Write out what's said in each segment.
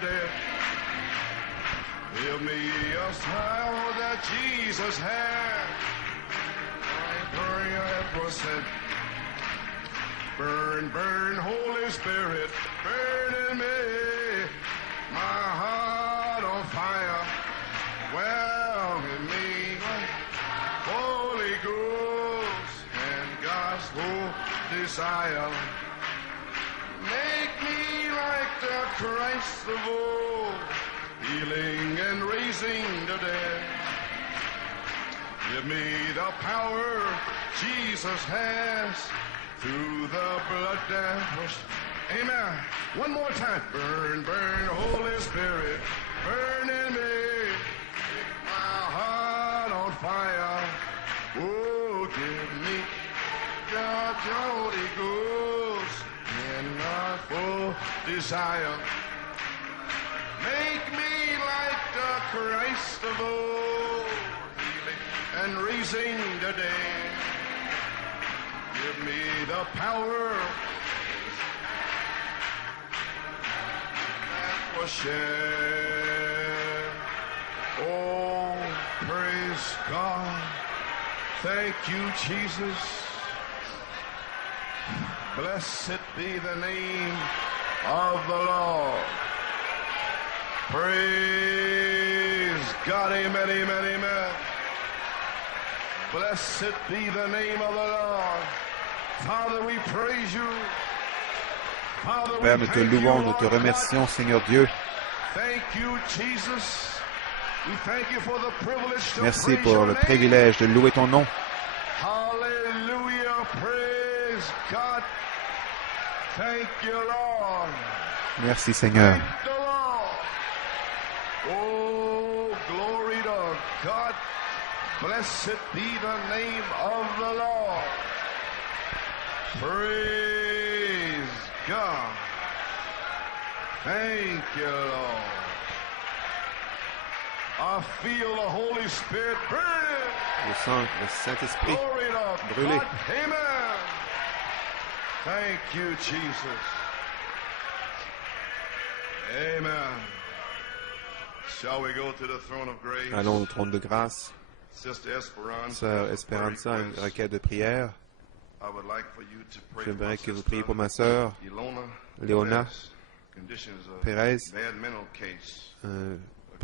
dead. Give me a smile that Jesus had. It was sent. Burn, burn, Holy Spirit, burn in me. My heart on fire, well in me. Holy Ghost and gospel desire. Make me like the Christ of old, healing and raising the dead. Give me the power Jesus has through the blood that was. Amen. One more time. Burn, burn, Holy Spirit, burn in me. My heart on fire. Oh, give me the Holy Ghost and my full desire. Make me like the Christ of old, healing and raising the dead. Give me the power that was shed. Oh, praise God. Thank you, Jesus. Blessed be the name of the Lord. Praise God. Amen, amen, amen. Blessed be the name of the Lord. Father, we praise you. Father, Père, nous te louons, nous te remercions, Seigneur Dieu. Thank you, Jesus. We thank you for the privilege to Merci praise pour your le name. privilège de louer ton nom. Hallelujah. Praise God. Thank you, Lord. Merci, Seigneur. Thank the Lord. Oh, glory to God. Blessed be the name of the Lord. Praise God. Thank you, Lord. I feel the Holy Spirit burning. Je sens le Saint-Esprit Glory to brûler. God. Amen. Thank you, Jesus. Amen. Shall we go to the throne of grace? Allons au trône de grâce. Sister Esperanza, Sœur Esperanza a une requête de prière. I would like for you to pray J'aimerais for que vous Sister priez pour ma sœur, Ilona Léona Conditions of Pérez, bad mental case. un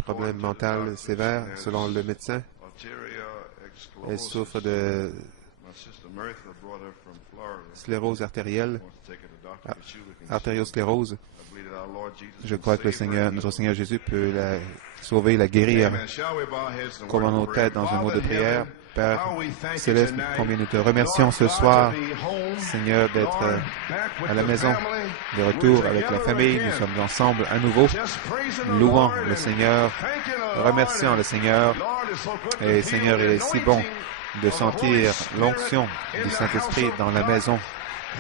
problème mental sévère selon le médecin. Arteria Elle sclerosis. souffre de My sister Martha brought her from Florida. sclérose artérielle, Wants to take her to the doctor, but she can artériosclérose. I believe that our Lord Jesus Je can crois que le save her. Seigneur, notre Seigneur Jésus peut la sauver, la guérir. Amen. Shall we bow our heads and Couvrons nos word of prayer? têtes dans un mot de Father in prière. heaven, Père how we thank you Céleste, tonight, combien nous te remercions ce Lord soir, God, to be home, Seigneur, d'être Lord, back with à la the maison, family. de retour We're avec la together famille. again. Nous sommes ensemble à nouveau, Just praising the louant Lord le and Seigneur, thanking the Lord remerciant and le Seigneur. Lord, it's so good to Et feel Seigneur, il the est si bon anointing de of the Holy sentir Spirit l'onction in du the Saint-Esprit house of dans la God. maison de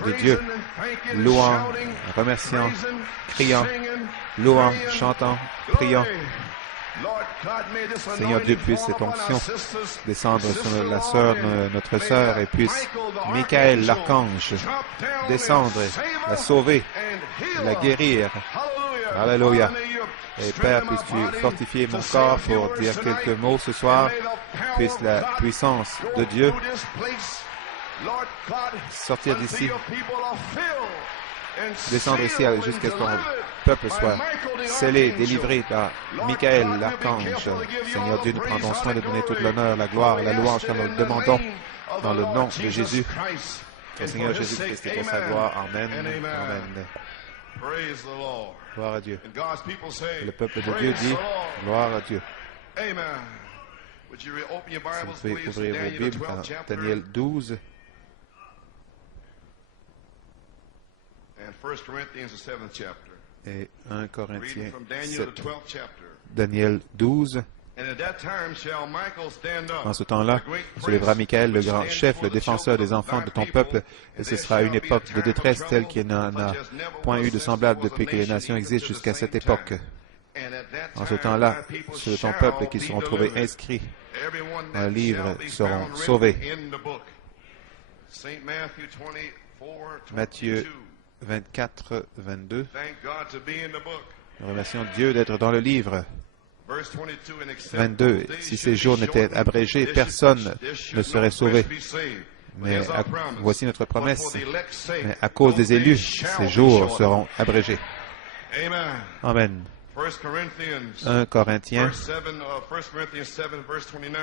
Praising Dieu, and thanking and louant, shouting, remerciant, praising, criant, singing, louant, praying. chantant, Glory. priant. Lord God, may this Seigneur Dieu, anointing puisse fall cette upon our onction sisters, descendre sister sur la Lord, sœur, and notre may sœur, that et puisse Michael, the Michael, archangel, l'archange, drop down descendre, and save la her sauver, and heal la her. guérir. Hallelujah. Alléluia. Father, may you Et strengthen Père, my puisses-tu body fortifier mon to say a corps few pour words dire tonight, quelques mots ce and soir, may the power puisse of la God puissance go de Dieu through this place, Lord God, sortir until d'ici, your people are filled and descendre ici sealed jusqu'à ce and que ton delivered peuple by soit Michael the scellé, archangel. délivré par Lord Michael, God, we'll be l'archange. careful to give you Seigneur all Dieu, the nous praise, prendrons all soin the de donner toute glory. l'honneur, la For gloire, we la louange, ask car it nous in le the demandons name of dans the le Lord nom de Jesus Jésus, Christ. au And Seigneur for his Jésus-Christ sake, et pour sa amen gloire. Amen. and amen. Amen. Praise the Lord. Gloire à Dieu. And God's people say, Et le peuple de praise Dieu the dit, Lord. gloire à Dieu. Amen. Would you open your Si vous Bibles, pouvez please, to ouvrir vos Daniel, the Bibles 12th à chapter, Daniel 12 and 1 Corinthians, the 7th chapter. et 1 Reading Corinthiens from Daniel, 7. the 12th chapter. Daniel 12. And at that time shall Michael stand up, En ce temps-là, the great se lèvera prince, Michael, le which grand stands chef, for le the défenseur children des of enfants thy de ton people, peuple, et and ce there sera shall une be a époque de time of détresse telle trouble, qu'il n'en such a as never point was eu de since semblable there was a depuis que les nation nations even existent to the jusqu'à same cette époque. time. And at that En ce time temps-là, thy people ceux de ton shall peuple qui be seront trouvés delivered. inscrits Everyone dans un that livre shall be seront found sauvés. written in the book. Saint Matthew 24, Matthieu 22. 24, 22. Thank God to be in the book. Nous remercions Dieu d'être dans le livre. Verse 22, and except 22. those days Si should ces be jours n'étaient shortened, abrégés, there personne should ne serait no sauvé. flesh be saved. But Mais here's our promise. voici notre But for promesse. the elect's sake, Mais à cause those des élus, days shall ces be jours shortened. seront abrégés. Amen. Amen. 1 Corinthians 1 Corinthiens 1 Corinthians 7, verse 29.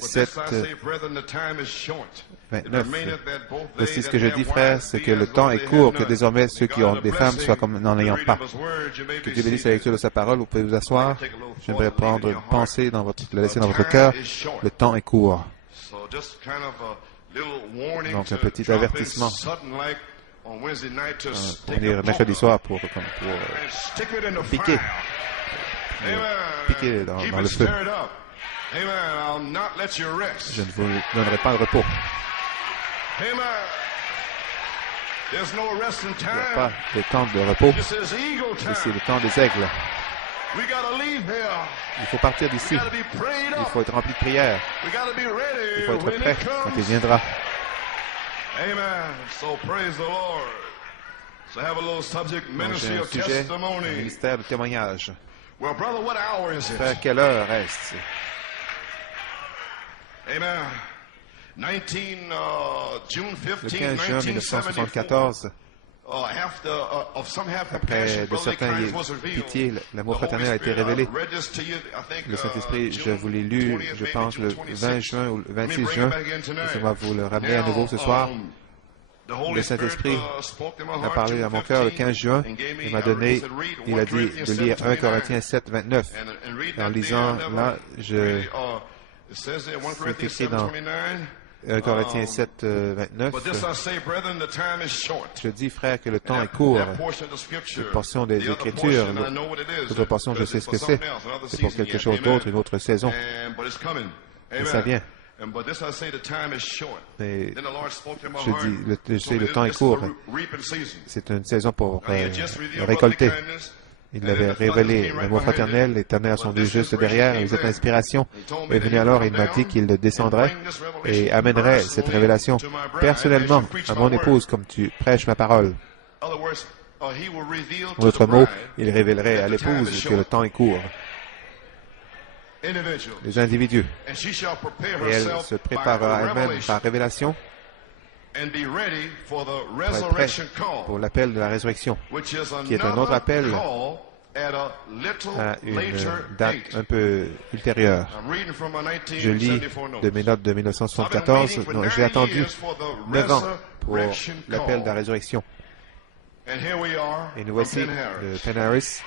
But 7, this I say, brethren, the time is short. It 29. remaineth that both they Voici ce that que je have dis, frères, wives c'est be que le as temps though est they court, had que none. désormais ceux qui God ont a des femmes blessing. soient comme n'en ayant The pas. reading of His word, you may Que be Dieu bénisse seated. la lecture de sa parole, vous pouvez vous asseoir. J'aimerais prendre une pensée dans la laisser dans votre cœur. Le temps est court. So just kind of a little warning Donc, un to petit drop in avertissement. sudden like on Wednesday night to Pour stick venir a mercredi poker soir pour and stick it in the piquer. fire. Amen. piquer dans Keep le it feu. stirred up. Amen. I'll not let you rest. Je ne vous donnerai pas de repos. Amen. There's no rest in Il n'y a pas time. de temps de repos. This is eagle C'est time. le temps des aigles. We gotta leave here. Il faut partir We d'ici. gotta be prayed Il up. faut être rempli de prières. We gotta be Il ready faut être when prêt it quand il comes. viendra. Amen. So praise the Lord. So have a little subject, Donc, ministry j'ai un of sujet, un testimony. ministère de témoignage. Well, brother, what hour is it? Frère, quelle heure est-ce? Amen. June Le 15, 15 juin 1974, après de certains pitié, l'amour fraternel a été révélé. Le Saint-Esprit, je vous l'ai lu, je pense, le 20 juin ou le 26 juin. Je vais vous le ramener à nouveau ce soir. Le Saint-Esprit a parlé à mon cœur le 15 juin. Il m'a donné, il a dit de lire 1 Corinthiens 7, 29. Et en lisant là, c'est écrit dans 1 Corinthiens 7, 29. Je dis, frère, que le temps est court. Cette portion des Écritures, l'autre portion, je sais ce que c'est. C'est pour quelque chose d'autre, une autre saison. Et ça vient. Et je sais, le temps est court. C'est une saison pour récolter. Il l'avait révélé. L'amour fraternel, les tonnerres sont juste derrière, cette inspiration est venue alors, il m'a dit qu'il descendrait et amènerait cette révélation personnellement à mon épouse, comme tu prêches ma parole. En d'autres mots, il révélerait à l'épouse que le temps est court. Les individus. Et elle se préparera elle-même par révélation pour être prête pour l'appel de la résurrection, qui est un autre appel à une date un peu ultérieure. Je lis de mes notes de 1974, donc j'ai attendu 9 ans pour l'appel de la résurrection. Et nous voici de Penn Harris.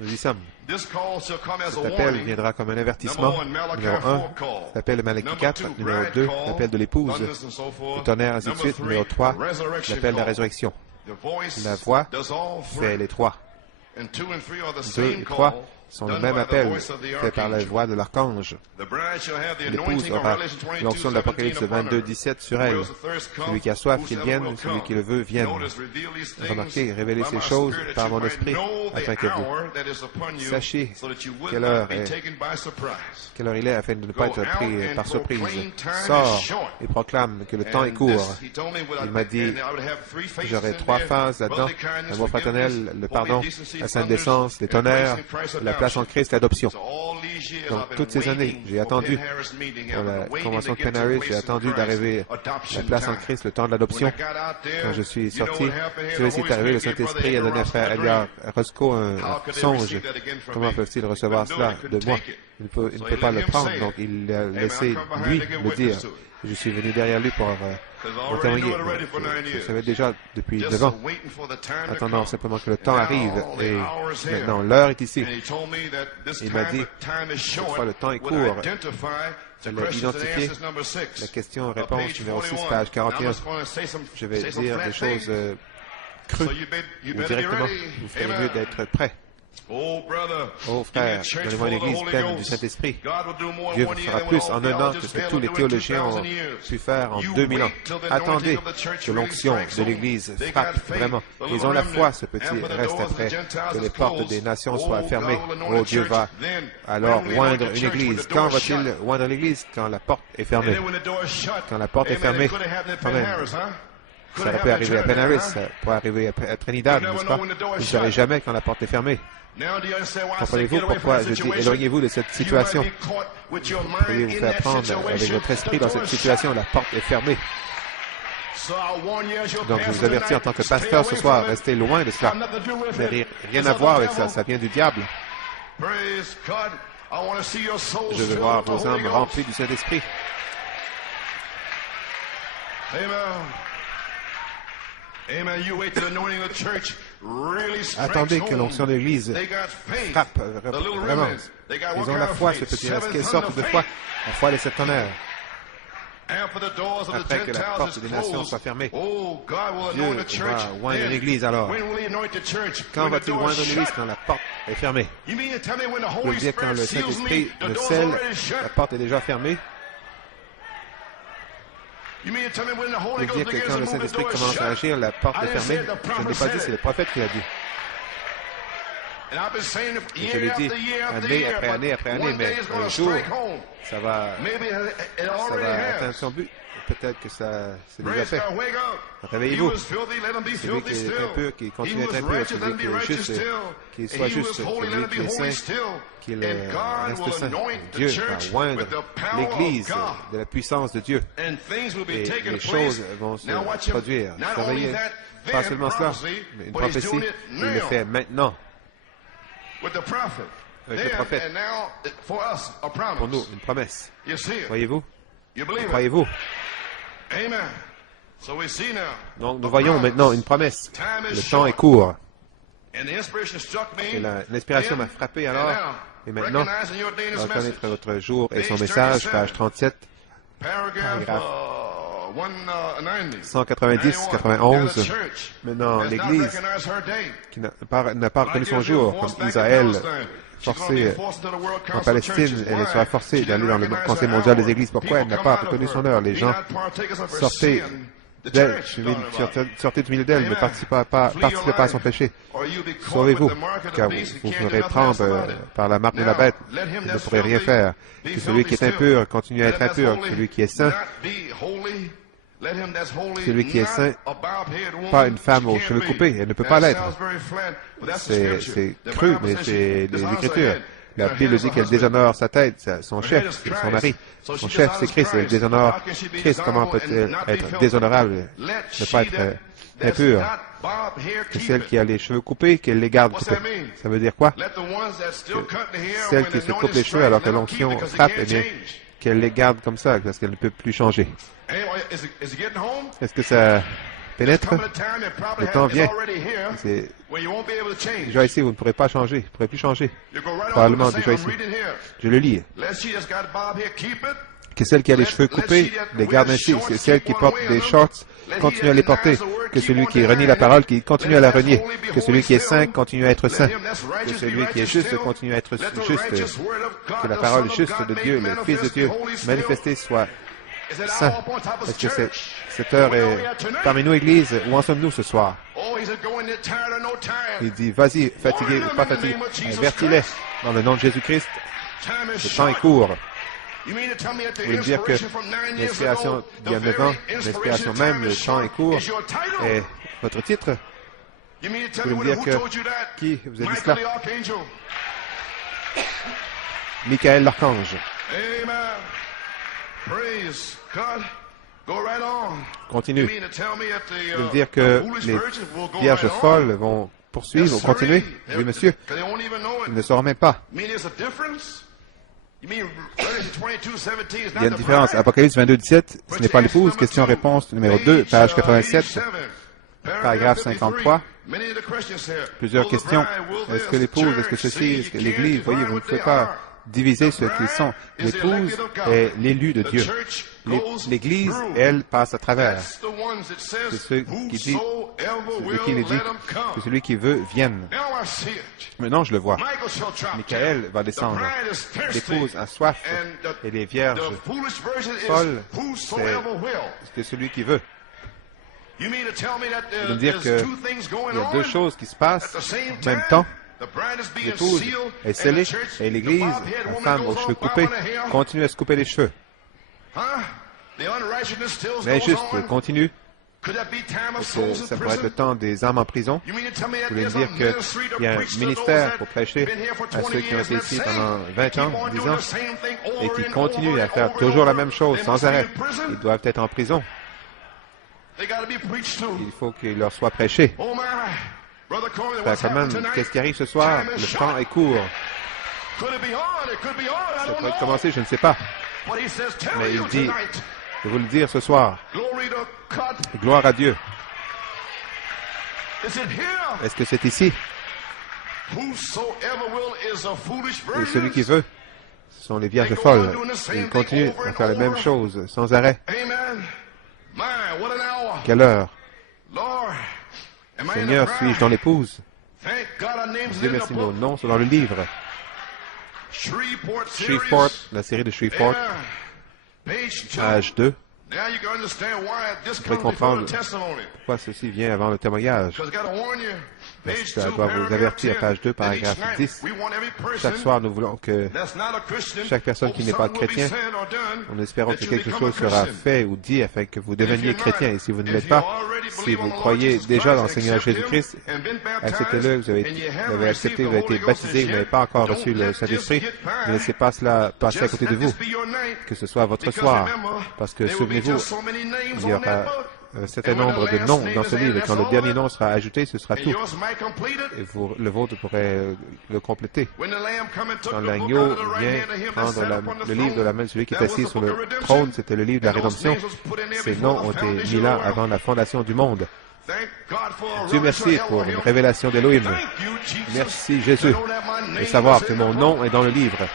Nous y sommes. Cet appel viendra comme un avertissement. Numéro 1, l'appel de Malachie 4. Numéro 2, l'appel de l'épouse. Le tonnerre, ainsi de suite. Numéro 3, l'appel de la résurrection. La voix fait les trois. 2 et 3 sont le même appel fait par la voix de l'archange. L'épouse aura l'onction de l'Apocalypse 22, 17 sur elle. Celui qui a soif, qu'il vienne, celui qui le veut, vienne. Remarquez, révélez ces choses par mon esprit, afin que vous sachiez quelle heure il est, afin de ne pas être pris par surprise. Sors et proclame que le temps est court. Il m'a dit, j'aurai 3 phases là-dedans, l'amour fraternel, le pardon, la sainte décence, les tonnerres, la place en Christ, l'adoption. Donc, toutes ces années, j'ai attendu pour la convention de Penn Harris, j'ai attendu d'arriver à la place en Christ, le temps de l'adoption. Quand je suis sorti, je est arrivé, le Saint-Esprit a donné à frère Eliar Roscoe un songe. Comment peuvent-ils recevoir cela de moi? Il ne peut pas le prendre, donc il a laissé lui le dire. Je suis venu derrière lui pour témoigner. Je savais déjà depuis 9 ans, attendant simplement que le temps arrive. Et maintenant, l'heure est ici. Il m'a dit, cette fois, le temps est court. Elle a identifié la question-réponse numéro 6, page 41. Je vais dire des choses crues ou directement. Vous ferez mieux d'être prêt. Oh frère, donnez-moi une église pleine du Saint-Esprit. Dieu vous fera plus en 1 an que ce que tous les théologiens ont pu faire en 2000 ans. Attendez que l'onction de l'église frappe vraiment. Ils ont la foi, ce petit reste après que les portes des nations soient fermées. Oh, Dieu va alors oindre une église. Quand va-t-il oindre l'église? Quand la porte est fermée. Quand la porte est fermée, quand même. Ça aurait pu arriver à Penn-Harris, ça pourrait arriver à Trinidad, n'est-ce pas? Vous ne saurez jamais quand la porte est fermée. Comprenez-vous pourquoi je dis éloignez-vous de cette situation? Vous pourriez vous faire prendre avec votre esprit dans cette situation, la porte est fermée. Donc je vous avertis en tant que pasteur ce soir, restez loin de cela. Vous n'avez rien à voir avec ça, ça vient du diable. Je veux voir vos âmes remplies du Saint-Esprit. Attendez que l'onction de l'Église frappe vraiment. Ils ont la foi, ce petit reste. Quelle sorte de foi? La foi des 7 tonnerres. Après que la porte des nations soit fermée, Dieu va oindre l'Église alors. Quand va-t-il oindre l'Église quand la porte est fermée? Vous dire quand le Saint-Esprit le scelle, la porte est déjà fermée? Vous dire que quand le Saint-Esprit commence à agir, la porte est fermée? Je ne l'ai pas dit, c'est le prophète qui l'a dit. Et je l'ai dit année après année après année, mais un jour, ça va atteindre son but. Peut-être que ça c'est déjà fait. Réveillez-vous. Celui qui est impur, qui continue à être impur, celui qui est juste, qu'il soit juste, celui qui est saint, qu'il reste saint. Dieu va oindre l'Église de la puissance de Dieu. Et les choses vont se produire. Surveillez pas seulement cela, mais une prophétie, il le fait maintenant. Avec le prophète. Pour nous, une promesse. Voyez-vous? Croyez-vous? Donc, nous voyons maintenant une promesse. Le temps est court. Et l'inspiration m'a frappé alors. Et maintenant, reconnaître votre jour et son message, page 37, paragraphe 190, 91. Maintenant, l'Église qui n'a pas reconnu son jour, comme Israël forcée en Palestine, elle sera forcée d'aller dans le Conseil mondial des Églises. Pourquoi elle n'a pas reconnu son heure? Les gens sortaient d'elle, sortez du milieu d'elle, ne participez pas à son péché. Sauvez-vous, car vous ferez prendre par la marque de la bête, vous ne pourrez rien faire. Que celui qui est impur continue à être impur, celui qui est saint, pas une femme aux cheveux coupés, elle ne peut pas l'être. C'est cru, mais c'est des Écritures. La Bible dit qu'elle déshonore sa tête, son chef, son mari. Son chef, c'est Christ, elle déshonore Christ. Comment peut-elle être déshonorable, ne pas être impure? Que celle qui a les cheveux coupés, qu'elle les garde coupés. Ça veut dire quoi? Celle qui se coupe les cheveux alors que l'onction frappe, eh bien, qu'elle les garde comme ça, parce qu'elle ne peut plus changer. Est-ce que ça pénètre? Le temps vient. Déjà ici, vous ne pourrez pas changer. Vous ne pourrez plus changer. Probablement déjà ici. Je le lis. Que celle qui a les cheveux coupés les garde ainsi. Que celle qui porte des shorts continue à les porter. Que celui qui renie la parole, qui continue à la renier. Que celui qui est saint continue à être saint. Que celui qui est juste continue à être juste. Que la parole juste de Dieu, le Fils de Dieu, manifesté soit saint. Est-ce que cette heure est parmi nous, Église? Où en sommes-nous ce soir? Il dit, vas-y, fatigué ou pas fatigué, avertis-les dans le nom de Jésus-Christ. Le temps est court. Vous voulez dire que l'inspiration d'il y a 9 ans, l'inspiration même, le temps est court, est votre titre? Vous voulez me dire que qui vous a dit cela? Michael l'archange. Continue. Vous voulez me dire que les vierges folles vont poursuivre ou continuer? Oui, monsieur. Ils ne sauront même pas. Il y a une différence. Apocalypse 22, 17, ce n'est pas l'épouse. Question-réponse numéro 2, page 87, paragraphe 53. Plusieurs questions. Est-ce que l'épouse, est-ce que ceci, est-ce que l'Église? Voyez, vous ne pouvez pas diviser ceux qui sont. L'épouse est l'élu de Dieu. L'Église, elle, passe à travers. C'est ceux qui disent, celui qui les dit, que celui qui veut vienne. Maintenant, je le vois. Michael va descendre. L'épouse a soif et les vierges folles, c'est celui qui veut. Vous voulez me dire qu'il y a deux choses qui se passent en même temps. L'épouse est scellée et l'Église, la femme aux cheveux coupés, continue à se couper les cheveux. L'injuste continue Ça pourrait être le temps des âmes en prison. Vous voulez me dire qu'il y a un ministère pour prêcher à ceux qui ont été ici pendant 20 ans, 10 ans, et qui continuent à faire toujours la même chose sans arrêt. Ils doivent être en prison. Il faut qu'il leur soit prêché. Quand même, qu'est-ce qui arrive ce soir? Le temps est court. Ça pourrait commencer, je ne sais pas. Mais il dit, je vais vous le dire ce soir. Gloire à Dieu. Est-ce que c'est ici? Et celui qui veut, ce sont les vierges folles. Ils continuent à faire les mêmes choses sans arrêt. Quelle heure? Seigneur, suis-je dans l'épouse? Dieu merci, nos noms sont dans le livre. Shreveport, la série de Shreveport, page 2. Vous pourrez comprendre pourquoi ceci vient avant le témoignage. Parce que ça doit vous avertir, page 2, paragraphe 10. Chaque soir, nous voulons que chaque personne qui n'est pas chrétien, en espérant que quelque chose sera fait ou dit afin que vous deveniez chrétien. Et si vous ne l'êtes pas, si vous croyez déjà dans le Seigneur Jésus-Christ, acceptez-le, vous avez accepté, vous avez été baptisé, vous n'avez pas encore reçu le Saint-Esprit, ne laissez pas cela passer à côté de vous. Que ce soit votre soir, parce que souvenez-vous, il y aura un certain nombre de noms dans ce livre, et quand le dernier nom sera ajouté, ce sera tout. Et le vôtre pourrait le compléter. Quand l'agneau vient prendre le livre de la main de celui qui est assis sur le trône, c'était le livre de la rédemption. Ces noms ont été mis là avant la fondation du monde. Dieu merci pour une révélation d'Élohim. Merci Jésus de savoir que mon nom est dans le livre.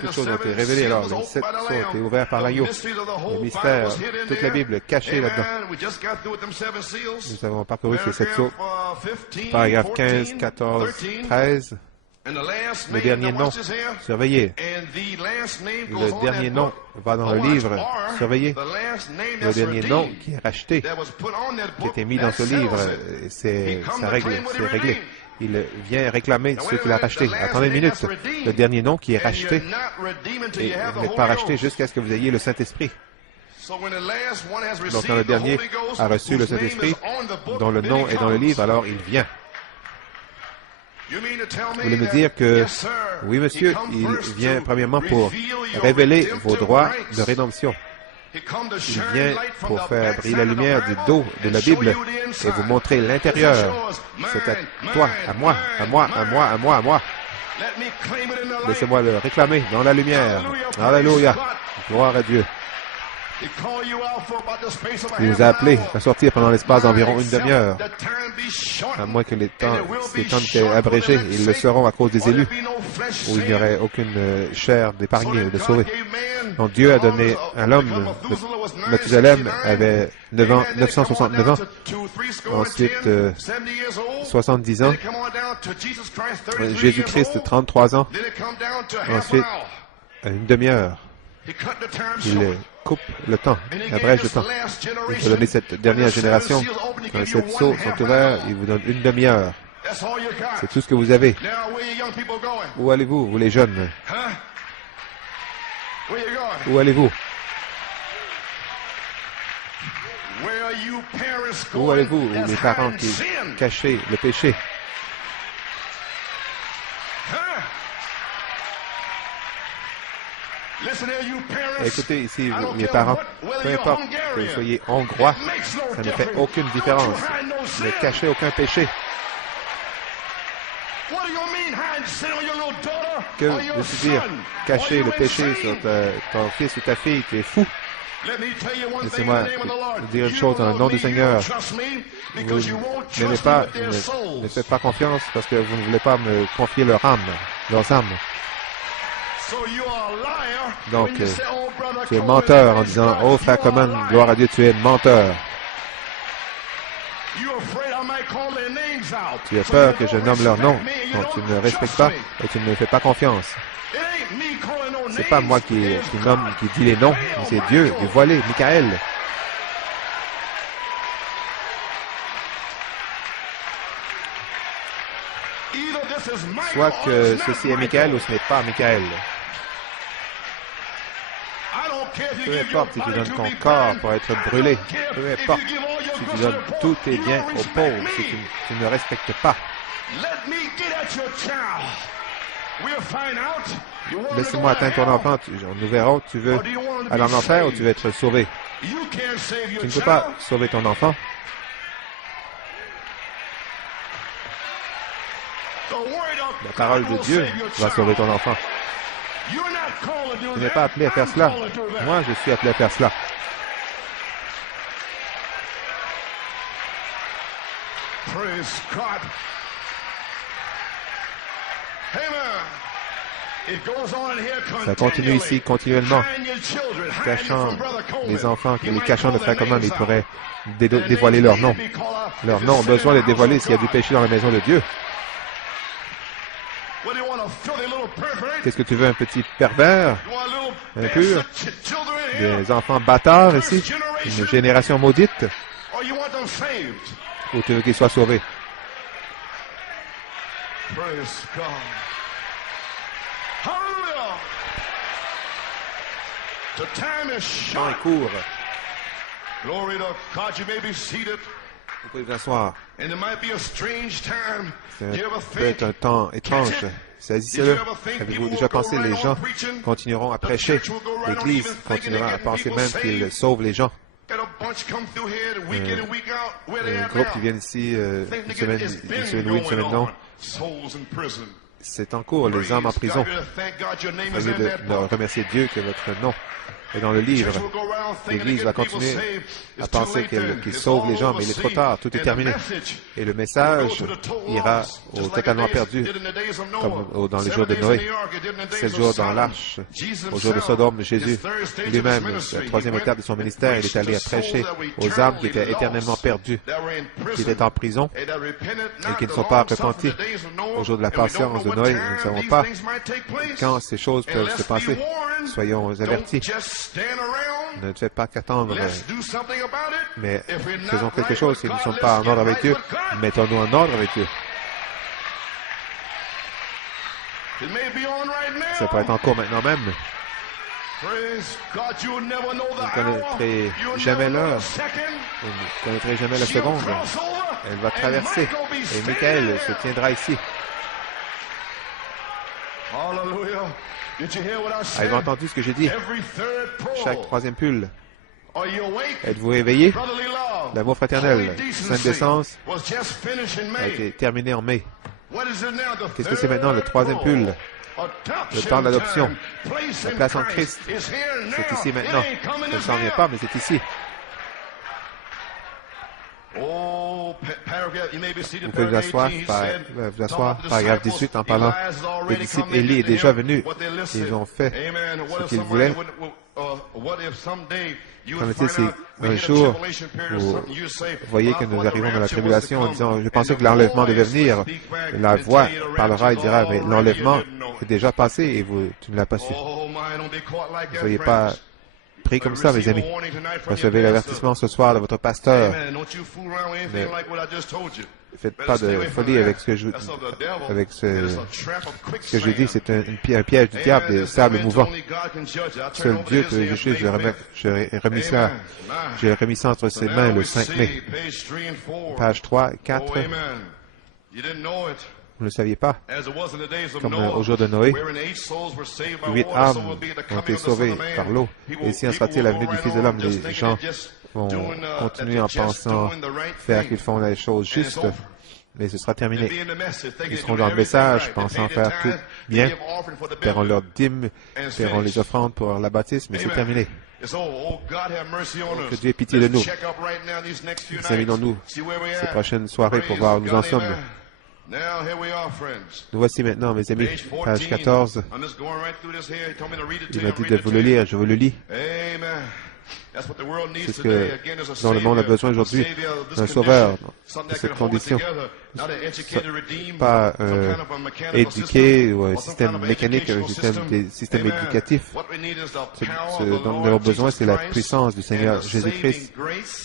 Toutes choses ont été révélées alors. Les 7 sceaux ont été ouverts par l'agneau. Le mystère, toute la Bible cachée là-dedans. Nous avons parcouru ces 7 sceaux. Paragraphe 15, 14, 13. Le dernier nom, surveillez. Le dernier nom va dans le livre, surveillez. Le dernier nom qui est racheté, qui était mis dans ce livre, c'est réglé. Il vient réclamer ce qu'il a racheté. Attendez une minute. Le dernier nom qui est racheté, et vous n'êtes pas racheté jusqu'à ce que vous ayez le Saint-Esprit. Donc quand le dernier a reçu le Saint-Esprit, dont le nom est dans le livre, alors il vient. Vous voulez me dire que, oui monsieur, il vient premièrement pour révéler vos droits de rédemption. Il vient pour faire briller la lumière du dos de la Bible et vous montrer l'intérieur. C'est à toi, à moi, à moi, à moi, à moi, à moi. Laissez-moi le réclamer dans la lumière. Alléluia. Gloire à Dieu. Il nous a appelés à sortir pendant l'espace d'environ une demi-heure. À moins que les temps étaient abrégés, ils le seront à cause des élus, où il n'y aurait aucune chair d'épargnée ou de sauvée. Donc Dieu a donné à l'homme, Mathusalem avait 969 ans, ensuite 70 ans, Jésus-Christ 33 ans, ensuite une demi-heure. Il coupe le temps, abrège le temps. Il faut donner cette dernière génération. Quand les 7 sceaux sont ouverts, il vous donne une demi-heure. C'est tout ce que vous avez. Où allez-vous, vous les jeunes? Où allez-vous? Où allez-vous, les parents qui cachez le péché? Écoutez ici, mes parents, peu importe que vous soyez hongrois, ça ne fait aucune différence. Ne cachez aucun péché. Que veux-tu dire? Cacher le péché sur ton fils ou ta fille qui est fou? Laissez-moi vous dire une chose dans le nom du Seigneur. Vous n'aimez pas, ne faites pas confiance parce que vous ne voulez pas me confier leurs âmes. Donc, tu es menteur en disant, oh frère Coman, gloire à Dieu, tu es menteur. Tu as peur que je nomme leur nom, donc tu ne me respectes pas et tu ne me fais pas confiance. C'est pas moi qui dit les noms, mais c'est Dieu, du voilé, Michael. Soit que ceci est Michael ou ce n'est pas Michael. Peu importe si tu donnes ton corps pour être brûlé. Peu importe si tu donnes tous tes biens aux pauvres, si tu ne respectes pas. Laisse-moi atteindre ton enfant. Nous verrons, tu veux aller en enfer ou tu veux être sauvé. Tu ne peux pas sauver ton enfant. La parole de Dieu va sauver ton enfant. Tu n'es pas appelé à faire cela. Moi, je suis appelé à faire cela. Praise God. Ça continue ici continuellement, cachant les enfants, les cachant de frère Coleman, ils pourraient dévoiler leur nom. Leur nom ont besoin d'être dévoilés s'il y a du péché dans la maison de Dieu. Qu'est-ce que tu veux, un petit pervers, impur, des enfants bâtards ici, une génération maudite, ou tu veux qu'ils soient sauvés? Le temps est court. Vous pouvez vous asseoir. C'est peut-être un temps étrange. Saisissez-le. Avez-vous déjà pensé les gens continueront à prêcher? L'Église continuera à penser même qu'ils sauvent les gens. Un groupe qui vient ici une semaine oui, une semaine non. C'est en cours, les âmes en prison. Veuillez de remercier Dieu que votre nom est dans le livre. L'Église va continuer à penser qu'il sauve les gens, mais il est trop tard, tout est terminé. Et le message ira au totalement perdu, comme dans les jours de Noé. 7 jours dans l'arche, au jour de Sodome, Jésus lui-même, la troisième étape de son ministère, il est allé à prêcher aux âmes qui étaient éternellement perdues, qui étaient en prison et qui ne sont pas repentis. Au jour de la patience de Noé, nous ne savons pas quand ces choses peuvent se passer. Soyons avertis. Ne faites pas qu'attendre, mais faisons quelque chose. Si nous ne sommes pas en ordre avec Dieu, mettons-nous en ordre avec Dieu. Ça peut être en cours maintenant même. Vous ne connaîtrez jamais l'heure. Vous ne connaîtrez jamais la seconde. Elle va traverser. Et Michael se tiendra ici. Avez-vous entendu ce que j'ai dit? Chaque troisième pull. Êtes-vous réveillé? L'amour fraternel, sainte décence, a été terminé en mai. Qu'est-ce que c'est maintenant, le troisième pull? Le temps de l'adoption. La place en Christ. C'est ici maintenant. Ça ne s'en vient pas, mais c'est ici. Vous pouvez vous asseoir, paragraphe 18, en parlant des disciples. Élie est déjà venu. Ils ont fait ce qu'ils voulaient. Qu'en est-il si un jour, vous voyez que nous arrivons dans la tribulation en disant, je pensais que l'enlèvement devait venir. La voix parlera et dira, mais l'enlèvement est déjà passé et tu ne l'as pas su. Ne soyez pas pris comme ça, mes amis. Recevez l'avertissement ce soir de votre pasteur. Mais faites pas de folie avec ce que je dis. C'est un piège du diable, des sables mouvants. Seul Dieu peut juger. J'ai remis ça entre ses mains le 5 mai. Page 3 et 4. Vous ne le saviez pas. Comme au jour de Noé, 8 âmes ont été sauvées par l'eau. Et si en sera-t-il à la venue du Fils de l'homme, les gens vont continuer en pensant faire qu'ils font les choses justes, mais ce sera terminé. Ils seront dans le message, pensant faire tout bien, paieront leurs dîmes, paieront les offrandes pour la baptême, mais c'est terminé. Que Dieu ait pitié de nous. Examinons-nous ces prochaines soirées pour voir où nous en sommes. Nous voici maintenant, mes amis, page 14. Il m'a dit de vous le lire, je vous le lis. C'est ce dont le monde a besoin aujourd'hui, d'un sauveur de cette condition. Pas éduqué ou un système mécanique, un système éducatif. Ce dont nous avons besoin, c'est la puissance du Seigneur Jésus-Christ,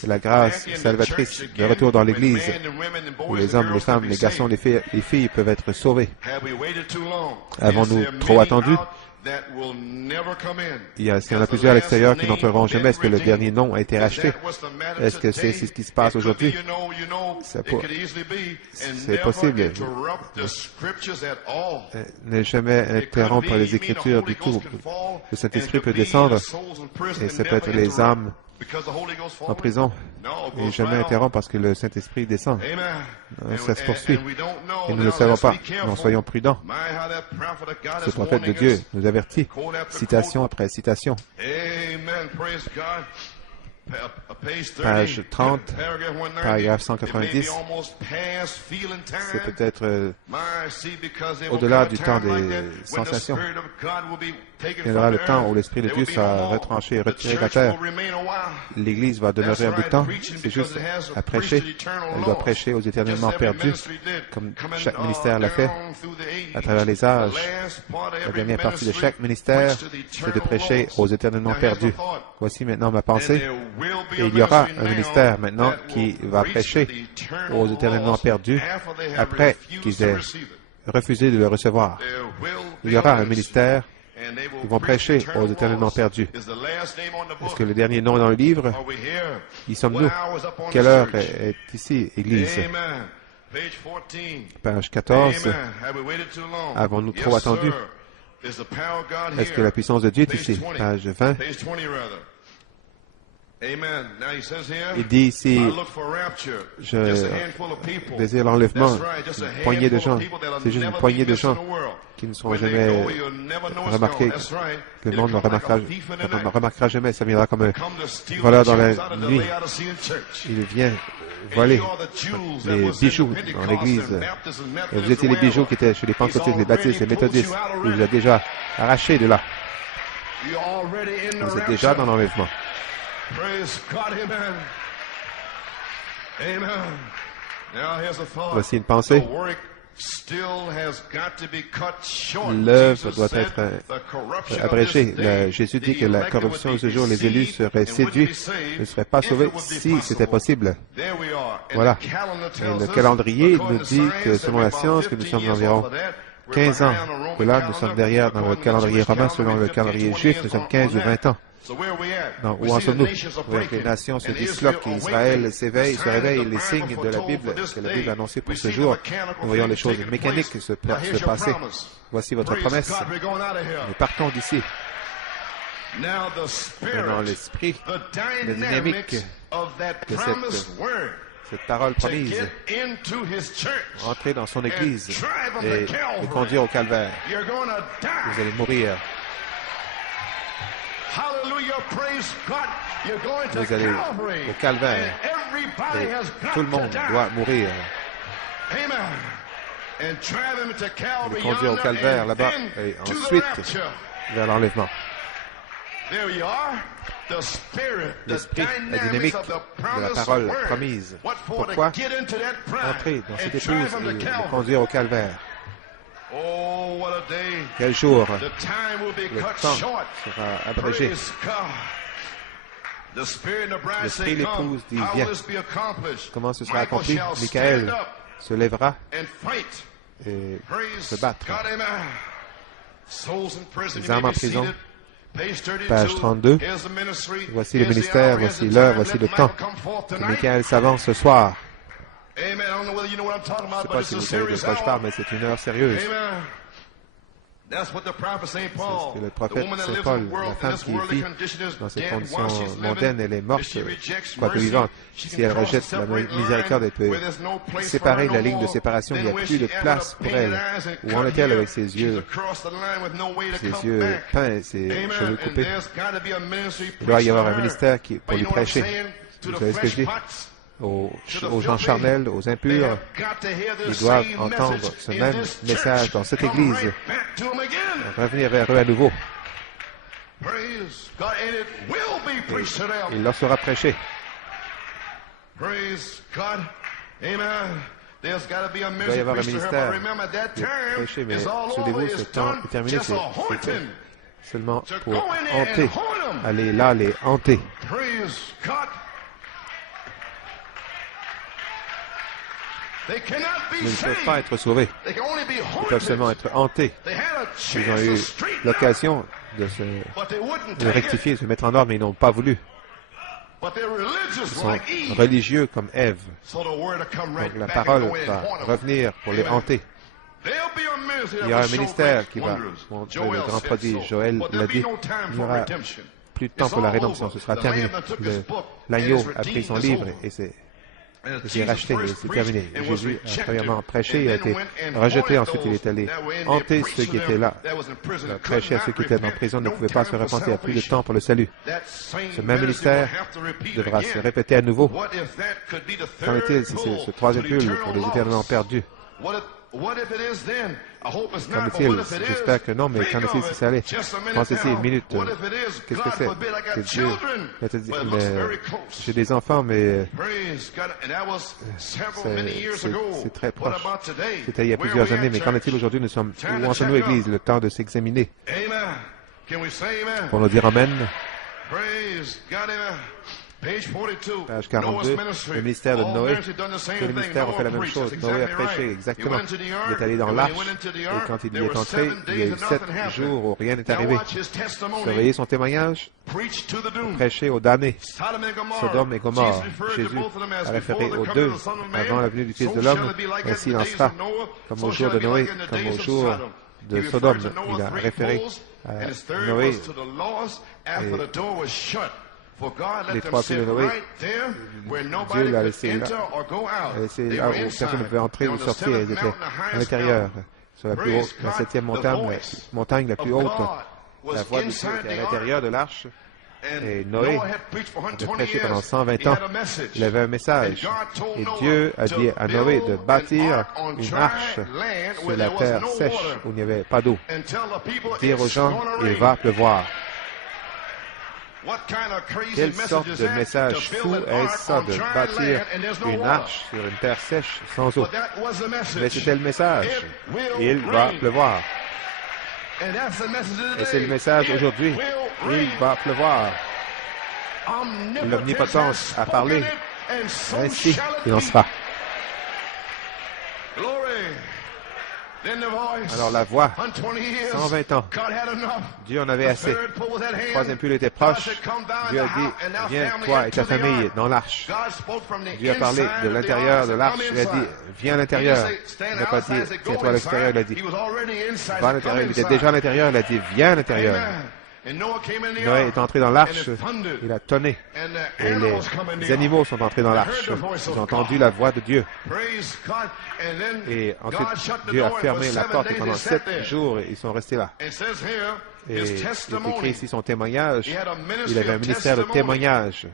la grâce salvatrice, le retour dans l'Église, où les hommes, les femmes, les garçons, les filles peuvent être sauvés. Avons-nous trop attendu? Il y en a plusieurs à l'extérieur qui n'entreront jamais. Est-ce que le dernier nom a été racheté? Est-ce que c'est ce qui se passe aujourd'hui? C'est possible. Ne jamais interrompre les Écritures du tout. Le Saint-Esprit peut descendre et ça peut être les âmes en prison et jamais interrompre parce que le Saint-Esprit descend. Ça se poursuit et nous ne le savons pas. Non, soyons prudents. Ce prophète de Dieu nous avertit, citation après citation. Page 30, paragraphe 190, c'est peut-être au-delà du temps des sensations. Il y aura le temps où l'Esprit de Dieu sera retranché et retiré de la terre. L'Église va demeurer un bout de temps. C'est juste à prêcher. Elle doit prêcher aux éternellement perdus, comme chaque ministère l'a fait à travers les âges. La dernière partie de chaque ministère, c'est de prêcher aux éternellement perdus. Voici maintenant ma pensée. Et il y aura un ministère maintenant qui va prêcher aux éternellement perdus après qu'ils aient refusé de le recevoir. Il y aura un ministère qui vont prêcher aux éternellement perdus. Est-ce que le dernier nom est dans le livre? Y sommes-nous? Quelle heure est ici, Église? Page 14. Avons-nous trop attendu? Est-ce que la puissance de Dieu est ici? Page 20. Il dit ici, je désire l'enlèvement. Une poignée de gens. C'est juste une poignée de gens qui ne seront jamais remarqués. Le monde ne remarquera jamais. Ça viendra comme un voleur dans la nuit. Il vient voler les bijoux dans l'église. Et vous étiez les bijoux qui étaient chez les pentecôtistes, les baptistes, les méthodistes. Il vous a déjà arraché de là. Vous êtes déjà dans l'enlèvement. Voici une pensée. L'œuvre doit être abrégée. Jésus dit que la corruption de ce jour, les élus seraient séduits, ne seraient pas sauvés si c'était possible. Voilà. Et le calendrier nous dit que selon la science, que nous sommes environ 15 ans. Que là, nous sommes derrière dans le calendrier romain, selon le calendrier juif, nous sommes 15 ou 20 ans. Donc, où en sommes-nous? Les nations se disloquent, Israël se réveille, les signes de la Bible, que la Bible a annoncé pour ce jour. Nous voyons les choses mécaniques se passer. Voici votre promesse. Nous partons d'ici. Maintenant, l'esprit, la dynamique de cette parole promise, entrer dans son Église et le conduire au calvaire. Vous allez mourir. Vous allez au calvaire et tout le monde doit mourir. Le conduire au calvaire là-bas et ensuite vers l'enlèvement. L'esprit, la dynamique de la parole promise. Pourquoi entrer dans cette épouse et le conduire au calvaire? Quel jour le temps sera abrégé. L'esprit l'épouse dit, viens. Comment ce sera accompli? Michael se lèvera et se battre. Les âmes en prison. Page 32. Voici le ministère, voici l'heure, voici le temps que Michael s'avance ce soir. Je ne sais pas si vous savez de quoi je parle, mais c'est une heure sérieuse. C'est ce que le prophète Saint Paul, la femme qui vit dans cette condition mondaine, elle est morte, quoique vivante. Si elle rejette la miséricorde, elle peut séparer la ligne de séparation. Il n'y a plus de place pour elle. Où en est-elle avec ses yeux peints et ses cheveux coupés? Il doit y avoir un ministère pour lui prêcher. Vous savez ce que je dis? Aux gens charnels, aux impurs, ils doivent entendre ce même message dans cette Église. Revenir vers eux à nouveau. Il leur sera prêché. Il doit y avoir un ministère de prêcher, mais souvenez-vous, ce temps est terminé, c'est seulement pour hanter. Allez là, les hanter. Ils ne peuvent pas être sauvés. Ils peuvent seulement être hantés. Ils ont eu l'occasion de rectifier, de se mettre en ordre, mais ils n'ont pas voulu. Ils sont religieux comme Ève. Donc la parole va revenir pour les hanter. Il y aura un ministère qui va montrer de grands prodiges. Joël l'a dit. Il n'y aura plus de temps pour la rédemption. Ce sera terminé. L'agneau a pris son livre et c'est racheté et c'est terminé. Jésus a premièrement prêché, il a été rejeté, ensuite il est allé hanter ceux qui étaient là. Il a prêché à ceux qui étaient en prison, ne pouvaient pas se repentir, il n'y a plus de temps pour le salut. Ce même ministère devra se répéter à nouveau. Qu'en est-il si c'est ce troisième pull pour les éternellement perdus? Qu'en est-il? J'espère que non, mais qu'en est-il si ça allait? Pensez-y une minute. Qu'est-ce que c'est? Que Dieu j'ai des enfants, mais c'est très proche. C'était il y a plusieurs années, mais qu'en est-il aujourd'hui? Nous sommes où en sommes-nous, Église? Le temps de s'examiner. Pour nous dire Amen. Page 42, le ministère de Noé. Tous les ministères ont fait la même chose. Noé a prêché exactement. Il est allé dans l'arche et quand il y est entré, il y a eu 7 jours où rien n'est arrivé. Surveillez son témoignage, prêcher aux damnés, Sodome et Gomorrhe. Jésus a référé aux deux avant la venue du Fils de l'homme. Ainsi il en sera, comme au jour de Noé, comme au jour de Sodome. Il a référé à Noé et les 3 filles de Noé. Dieu l'a laissé là. Là où personne ne pouvait entrer ou sortir. Ils étaient à l'intérieur, sur la plus haute, la 7e montagne la plus haute. La voix de Dieu était à l'intérieur de l'arche. Et Noé avait prêché pendant 120 ans. Il avait un message. Et Dieu a dit à Noé de bâtir une arche sur la terre sèche où il n'y avait pas d'eau. Dire aux gens, il va pleuvoir. Quelle sorte de message fou est-ce ça de bâtir une arche sur une terre sèche sans eau? Mais c'était le message. Il va pleuvoir. Et c'est le message aujourd'hui. Il va pleuvoir. L'omnipotence a parlé. Ainsi, il en sera. Alors la voix, 120 ans, Dieu en avait assez. Le troisième pull était proche. Dieu a dit, viens toi et ta famille dans l'arche. Dieu a parlé de l'intérieur de l'arche. Il a dit, viens à l'intérieur. Il n'a pas dit, tiens-toi à l'extérieur. Il a dit, va à l'intérieur. Il était déjà à l'intérieur. Il a dit, viens à l'intérieur. Noé est entré dans l'arche, il a tonné, et les animaux sont entrés dans l'arche. Ils ont entendu la voix de Dieu. Et ensuite, Dieu a fermé la porte et pendant 7 jours, ils sont restés là. Et il est écrit ici son témoignage. Il avait un ministère de témoignage.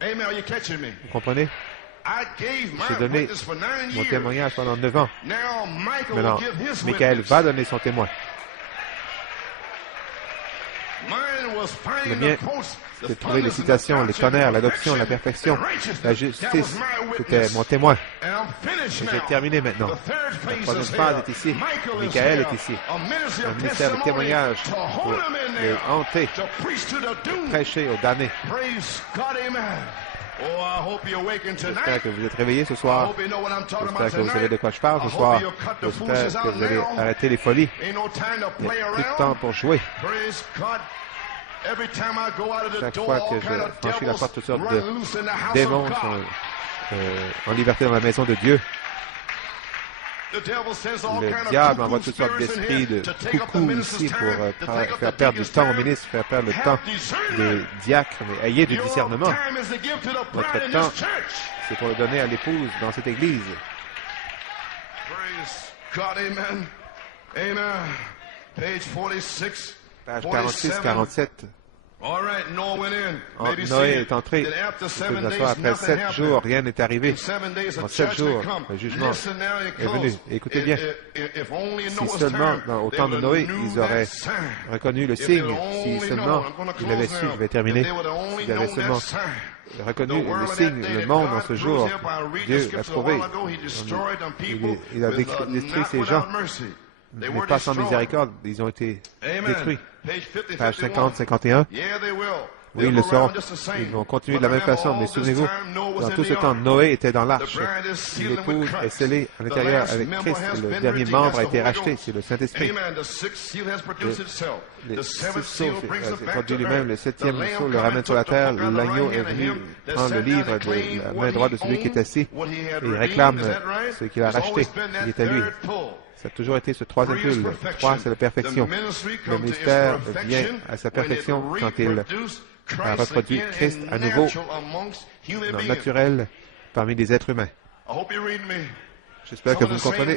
Vous comprenez? J'ai donné mon témoignage pendant 9 ans. Maintenant, Michael va donner son témoin. Le mien, c'est de trouver les citations, les tonnerres, l'adoption, la perfection, la justice. C'était mon témoin. J'ai terminé maintenant. La troisième phase est ici. Michael est ici. Un ministère de témoignage pour les hanter, prêcher aux damnés. J'espère que vous êtes réveillés ce soir. J'espère que vous savez de quoi je parle ce soir. J'espère que vous allez arrêter les folies. Il n'y a plus de temps pour jouer. Chaque fois que je franchis la porte, toutes sortes de démons sont en liberté dans la maison de Dieu. Le diable envoie toutes sortes d'esprits de coucou ici pour faire perdre du temps aux ministres, faire perdre le temps des diacres. Mais ayez du discernement. Votre temps, c'est pour le donner à l'épouse dans cette église. Page 46, 47. Noé est entré. Après 7 jours, rien n'est arrivé. En 7 jours, le jugement est venu. Et écoutez bien, si seulement au temps de Noé, ils auraient reconnu le signe, si seulement ils avaient su, je vais terminer, s'ils avaient seulement reconnu le signe, le monde en ce jour, Dieu l'a trouvé. Il a détruit ces gens. Mais pas sans miséricorde, ils ont été détruits. Page 50, 51. Oui, ils le seront. Ils vont continuer de la même façon. Mais souvenez-vous, dans tout ce temps, Noé était dans l'arche. L'épouse est scellée à l'intérieur avec Christ. Le dernier membre a été racheté. C'est le Saint-Esprit. Les 6 sceaux, c'est produit lui-même. Le 7e sceau le ramène sur la terre. L'agneau est venu prendre le livre de la main droite de celui qui est assis et il réclame ce qu'il a racheté. Il est à lui. Ça a toujours été ce 3e pull. 3, c'est la perfection. Le ministère vient à sa perfection quand il a reproduit Christ à nouveau dans le naturel parmi les êtres humains. J'espère que vous me comprenez.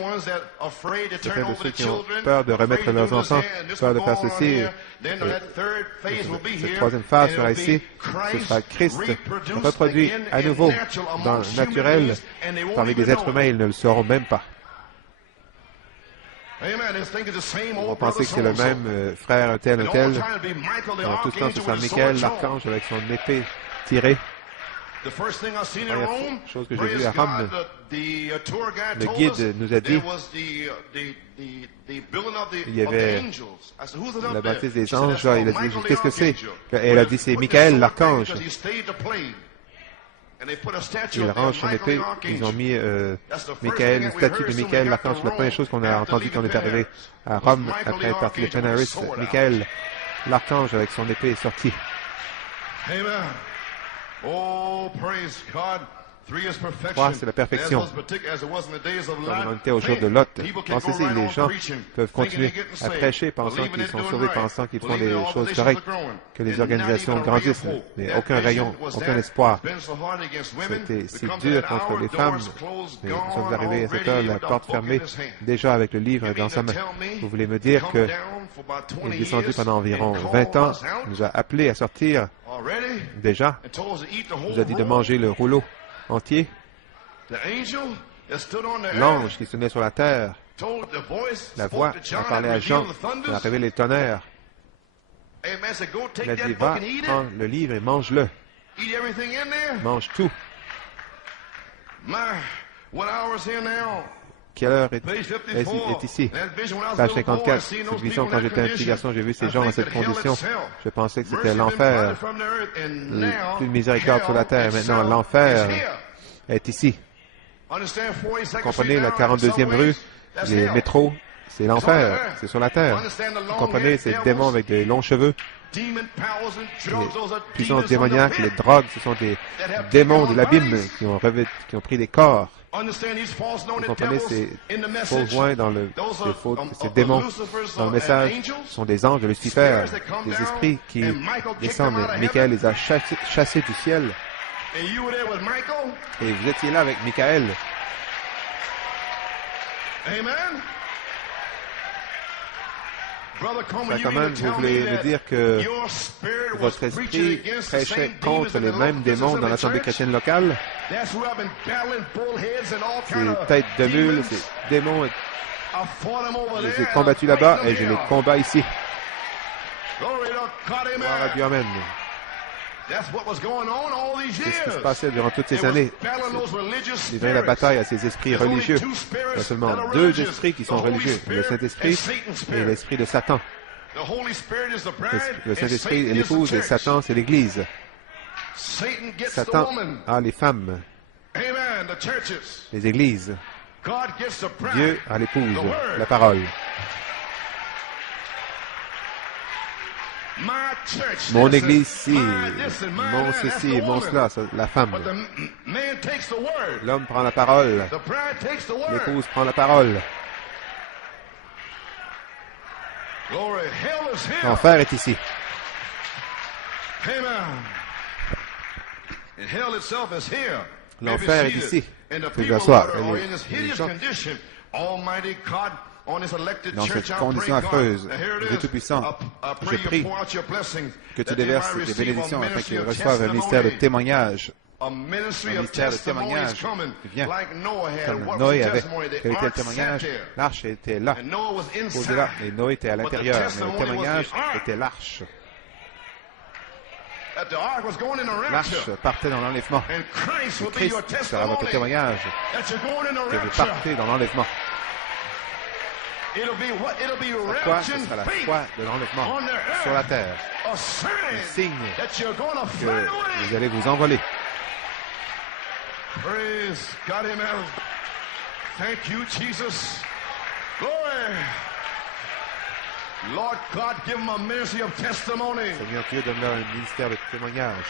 Certains de ceux qui ont peur de remettre leurs enfants, peur de faire ceci, cette 3e phase sera ici. Ce sera Christ reproduit à nouveau dans le naturel parmi les êtres humains. Ils ne le sauront même pas. On va penser que c'est le même frère, un tel. Dans tout ce temps, ce sera Michael, l'archange, avec son épée tirée. La première chose que j'ai vue à Rome, le guide nous a dit il y avait la baptise des anges. Là, il a dit, qu'est-ce que c'est? Elle a dit, c'est Michael, l'archange. Il range son épée. Ils ont mis Michael, une statue de Michael, l'archange. C'est la première chose qu'on a entendue quand on est arrivé à Rome, après être parti de Chenaris. Michael, l'archange, avec son épée, est sorti. Amen. Oh, praise God. 3, c'est la perfection. Comme on était au jour de Lot. Pensez-y, les gens peuvent continuer à prêcher pensant qu'ils sont sauvés, pensant qu'ils font des choses correctes, que les organisations grandissent, mais aucun rayon, aucun espoir. C'était si dur contre les femmes. Mais nous sommes arrivés à cette heure, la porte fermée, déjà avec le livre dans sa main. Vous voulez me dire qu'il est descendu pendant environ 20 ans, nous a appelés à sortir déjà, nous a dit de manger le rouleau entier. L'ange qui se tenait sur la terre, la voix a parlé à Jean, il a révélé le tonnerre. Il a dit, va, prends le livre et mange-le. Mange tout. Quelle heure est ici? Page 54. Cette vision, quand j'étais un petit garçon, j'ai vu ces gens dans cette condition. Je pensais que c'était l'enfer. Plus de miséricorde sur la terre. Maintenant, l'enfer est ici. Vous comprenez, la 42e rue, les métros, c'est l'enfer. C'est sur la terre. Vous comprenez, ces démons avec des longs cheveux. Les puissances démoniaques, les drogues, ce sont des démons de l'abîme qui ont pris des corps. Vous comprenez, ces faux joints dans ces démons dans le message sont des anges de Lucifer, des esprits qui descendent. Michael les a chassés du ciel. Et vous étiez là avec Michael. Amen. Ça, quand même, vous voulez me dire que votre esprit prêchait contre les mêmes démons dans l'Assemblée chrétienne locale? Ces têtes de mules, ces démons, je les ai combattus là-bas et je les combats ici. Gloire à Dieu, amen. C'est ce qui se passait durant toutes ces années. Livrer la bataille à ces esprits religieux. Il y a seulement 2 esprits qui sont religieux, le Saint-Esprit et l'esprit de Satan. Le Saint-Esprit est l'épouse et Satan, c'est l'Église. Satan a les femmes, les églises. Dieu a l'épouse, la parole. Mon église ici, mon ceci, mon cela, la femme. L'homme prend la parole. L'épouse prend la parole. L'enfer est ici. L'enfer est ici. C'est le soir. Dans cette condition affreuse, Dieu Tout-Puissant, je prie que tu déverses des bénédictions afin qu'ils reçoivent un ministère de témoignage. Un ministère de témoignage vient, comme Noé avait. Quel était le témoignage? L'arche était là, posée là, et Noé était à l'intérieur, mais le témoignage était l'arche. L'arche partait dans l'enlèvement. Et Christ sera votre témoignage que vous partez dans l'enlèvement. Pourquoi? Ce sera la foi de l'enlèvement sur la terre. Un signe que vous allez vous envoler. Praise God, amen. Thank you, Jesus. Glory. Lord God, give them a ministry of testimony. Seigneur Dieu, donne-leur un ministère de témoignage.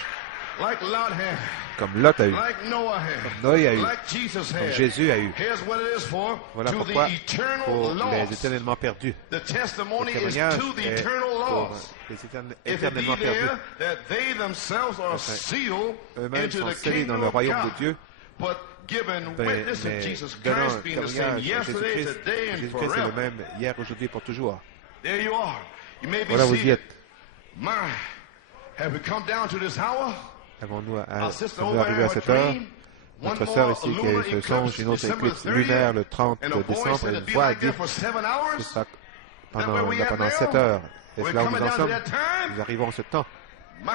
Like Lot had. Comme Lot a eu. Like Noah had. Comme Noé a eu. Like Jesus had. Comme Jésus a eu. Here's what it is for. Voilà To pourquoi, the eternal pour lost. les éternellement perdus. The Le testimony is témoignage to the est eternal pour lost. les If it éternellement be perdus. there that they themselves are Enfin, sealed eux-mêmes into sont the scellés dans kingdom le of royaume God. de Dieu. But given witness of Jesus Donnant un Christ being the same témoignage à yesterday, Jésus-Christ. today, and Jésus-Christ est le forever. même hier, aujourd'hui et pour toujours. There you are. You may be Voilà, vous y seated. êtes. My, have we come down to this hour? Avons-nous Our sister sommes-nous over arrivés à here, cette her heure? dream. One Notre sœur more ici lunar qui se songe eclipse, une autre December éclipse 30th, lunaire le 30 and a voice décembre. said Et it'd une be voix a like dit that for 7 hours. ce sera That where we at pendant now? 7 heures. Et We're c'est là où coming nous en down to sommes. that time. Nous arrivons à ce temps. My,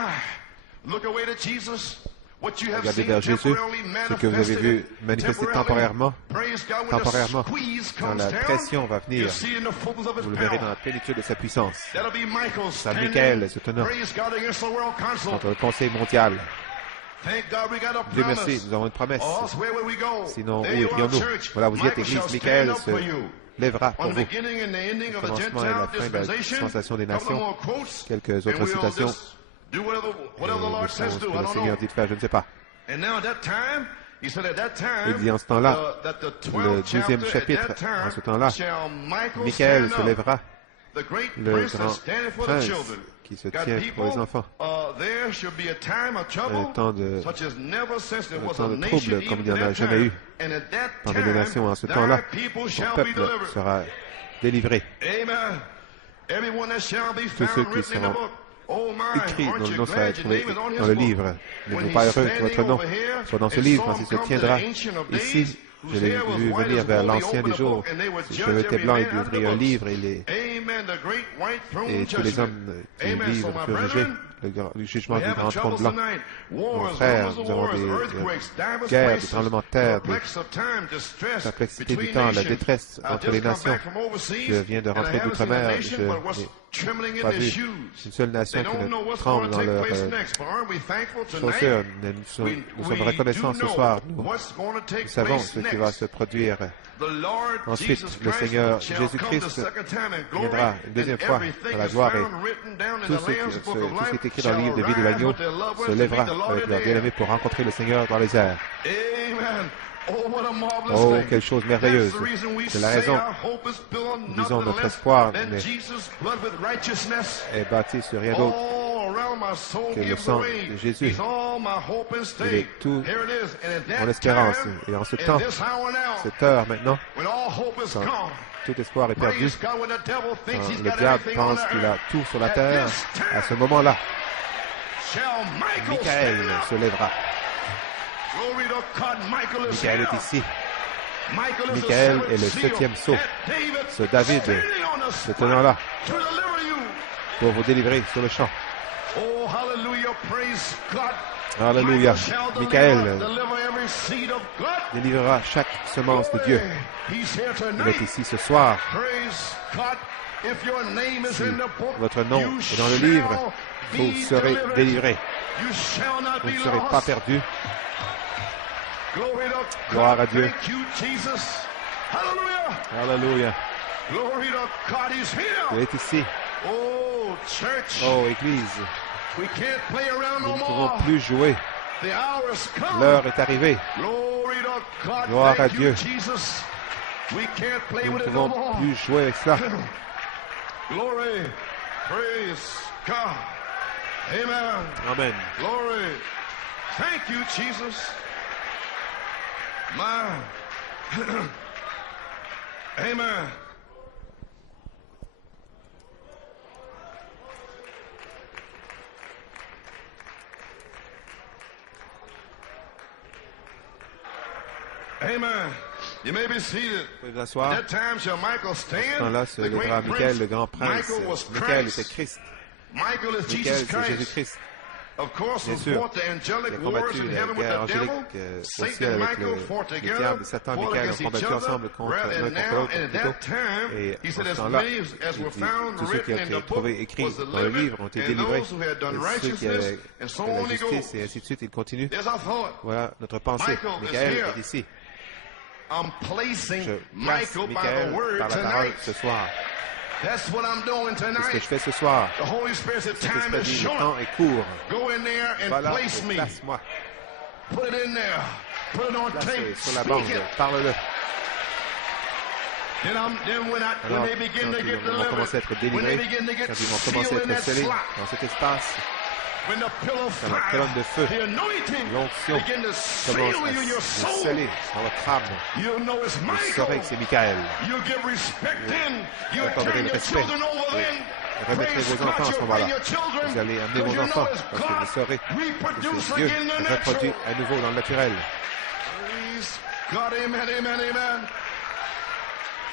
look away to Jesus. What you have Regardez seen vers Jésus, temporarily ce que vous avez vu manifester temporairement, Praise God, when the temporairement. squeeze Quand comes la down, pression va venir, you'll see in the fullness of his vous le verrez dans power. la plénitude de sa puissance. That'll be Michael C'est standing, Michael se tenant praise God, against the World Council. contre le Conseil mondial. Thank God we got a Dieu promise. merci, nous avons une promesse. Or else where will we go? Sinon, There où you are, irions-nous? church. Voilà, vous y êtes, Michael Église. shall Michael stand up se for you. lèvera pour On the vous. beginning and the ending Le of the commencement et la Gentile fin de la dispensation. dispensation des Couple nations. more quotes, Quelques and autres we'll citations. just do whatever the Lord Nous says savons ce do. que I le don't Seigneur know. dit de faire, je ne sais pas. And now at that time, he said at that time, Il dit en ce temps-là, that the le 12th 12e chapter, chapitre, at that time, en ce temps-là, shall Michael Michael stand se up, lèvera, the great le prince grand that standeth for the prince children. qui se God, tient pour les people, enfants. there should be a time of trouble, Un temps de such as never since there was temps a de nation trouble comme even il n'y en to a that jamais time. eu And at that parmi les nations en ce temps-là. thy people Son shall be peuple delivered. sera délivré. Amen. Everyone that shall be Tous ceux found qui written in the seront book. Oh my, écrit, aren't dont you le nom sera glad your trouvé name is on dans le his book? livre. When N'êtes-vous he's pas heureux que standing votre nom over here, soit dans ce and livre saw quand il him se come to tiendra the Ancient of ici? Days, Je whose l'ai hair was vu white venir as vers wool, he l'ancien opened des the jours. book, and they would Ses judge cheveux étaient every blancs, il man after ouvrit un books. livre et Amen, the great white throne tous les judgment. hommes qui Amen. lisent So my furent jugés. brethren, Le jugement we du have grand trône troubles blanc. tonight. Mon Wars, frère, rumors of nous avons wars, des earthquakes, divers guerres, des places, tremblements de terre, des perplex of time, distress perplexités du between temps, la nations. détresse I entre just les come nations. back from overseas, Je viens de and I rentrer haven't seen a d'outre-mer. nation, Je but what's n'ai trembling in pas their vu shoes. une seule They nation qui don't know ne what's tremble going to dans take leur place next. But aren't we thankful chaussures. tonight? Nous sommes reconnaissants ce soir. Nous savons ce qui va se produire. Ensuite, le Seigneur Jésus-Christ viendra une deuxième fois dans la gloire et tout ce qui est écrit dans le livre de vie de l'agneau se lèvera avec leur bien-aimé pour rencontrer le Seigneur dans les airs. Oh, quelle chose merveilleuse. C'est la raison, disons, notre espoir est bâti sur rien d'autre que le sang de Jésus. Il est tout mon espérance. Et en ce temps, cette heure maintenant, quand tout espoir est perdu, quand le diable pense qu'il a tout sur la terre, à ce moment-là, Michael se lèvera. Michael est ici. Michael est le 7e sceau. Ce David se tenant là pour vous délivrer sur le champ. Alléluia. Michael délivrera chaque semence de Dieu. Il est ici ce soir. Si votre nom est dans le livre, vous serez délivrés. Vous ne serez pas perdus. Gloire à Dieu. Alléluia. Il est ici. Oh, Église. Nous ne pouvons plus jouer. L'heure est arrivée. Gloire à Dieu. Nous ne pouvons plus jouer avec cela. Glory, praise God. Amen. Amen. Glory. Thank you, Jesus. My. Amen. Amen. You may be seated. Vous pouvez vous asseoir. At that time shall Michael stand. À ce temps-là se The lèvera great Michael, prince. le grand prince. Michael was Michael Christ. était Christ. Michael is Michael, Jesus c'est Christ. Jésus-Christ. Bien sûr, il a combattu la guerre angélique au ciel avec le diable. Satan et Michael ont combattu ensemble l'un contre l'autre plutôt. Et à ce temps-là, tous ceux qui ont été trouvés écrits dans le livre ont été délivrés. Et ceux qui avaient la justice et ainsi de suite, ils continuent. Voilà notre pensée. Michael est ici. Je place Michael par la parole ce soir. C'est ce que je fais ce soir. Saint-Esprit dit, le temps est court. Va là et place-moi. Place sur la bande. Parle-le. Alors, quand ils vont commencer à être délivrés, quand ils vont commencer à être scellés dans cet espace, quand la colonne de feu, l'onction commence à se sceller dans votre âme, vous saurez que c'est Michael. Vous accorderez le respect et remettrez vos enfants à ce moment-là. Vous allez amener vos enfants parce que vous saurez que c'est Dieu qui reproduit à nouveau dans le naturel.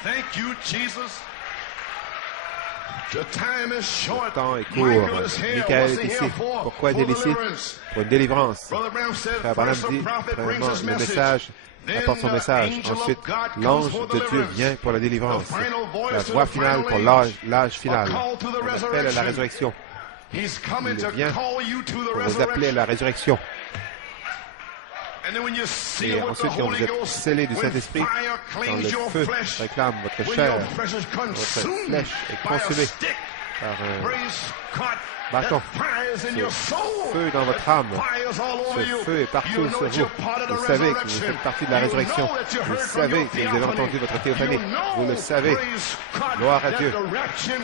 Thank you, Jesus. Le temps est court. Michael est ici. Pourquoi est-il ici? Pour une délivrance. Frère Branham dit, premièrement, le message apporte son message. Ensuite, l'ange de Dieu vient pour la délivrance. La voie finale pour l'âge final. On appelle à la résurrection. Il vient pour vous appeler à la résurrection. Et ensuite, quand vous êtes scellés du Saint-Esprit, quand le feu réclame votre chair, votre flèche est consumée par un bâton. Ce feu dans votre âme, ce feu est partout sur vous. Vous savez que vous faites partie de la résurrection. Vous savez que vous avez entendu votre théophanie. Vous le savez. Gloire à Dieu.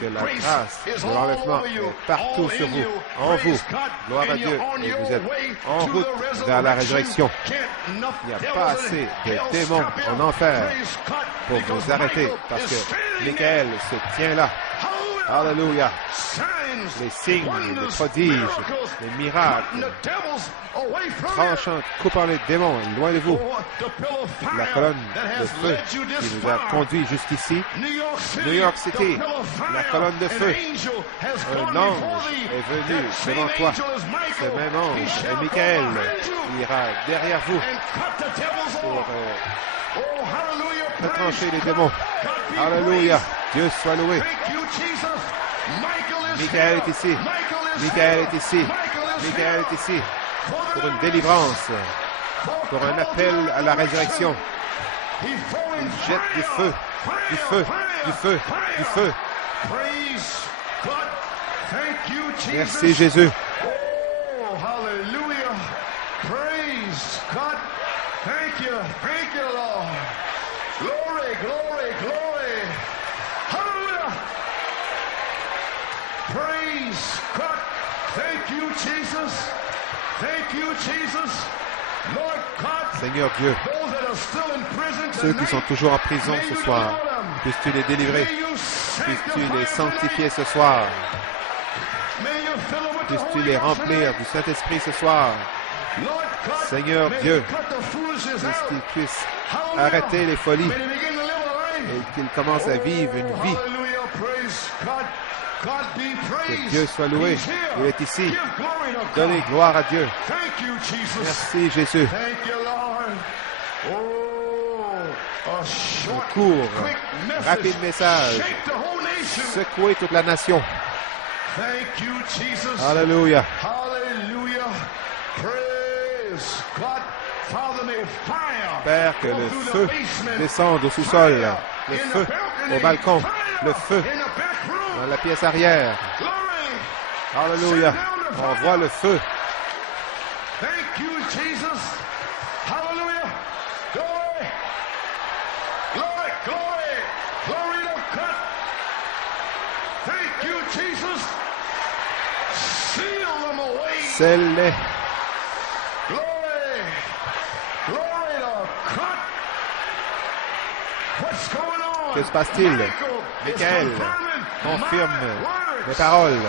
Que la grâce de l'enlèvement est partout sur vous, en vous. Gloire à Dieu. Et vous êtes en route vers la résurrection. Il n'y a pas assez de démons en enfer pour vous arrêter parce que Michael se tient là. Alléluia. Les signes, les prodiges, les miracles, tranchant, coupant les démons loin de vous. La colonne de feu qui vous a conduit jusqu'ici. New York City, la colonne de feu. Un ange est venu devant toi. Ce même ange, et Michael, ira derrière vous pour retrancher les démons. Alléluia. Dieu soit loué. Michael est ici. Michael est ici. Michael est ici pour une délivrance, pour un appel à la résurrection. Il jette du feu, du feu, du feu, du feu. Merci Jésus. Oh, hallelujah. Praise God. Thank you, Lord. Glory, glory, glory. Hallelujah. Praise God. Thank you, Jesus. Thank you, Jesus. Lord God. Seigneur Dieu, ceux qui sont toujours en prison ce soir, puisses-tu les délivrer, puisses-tu les sanctifier ce soir, puisses-tu les remplir du Saint-Esprit ce soir. Seigneur Dieu, puisse-qu'ils puissent arrêter les folies et qu'ils commencent à vivre une vie. Que Dieu soit loué. Il est ici. Donnez gloire à Dieu. Merci Jésus. Un court, rapide message. Secouez toute la nation. Alléluia. Père, que le feu descende au sous-sol, le feu au balcon, le feu dans la pièce arrière. Alléluia. On voit le feu. Thank you, Jesus. Hallelujah. Glory. Glory, glory. Glory to God. Thank you, Jesus. Seal them away. Scelle-les. Glory. Glory to God. What's going on? Que se passe-t-il? Michael confirme mes paroles.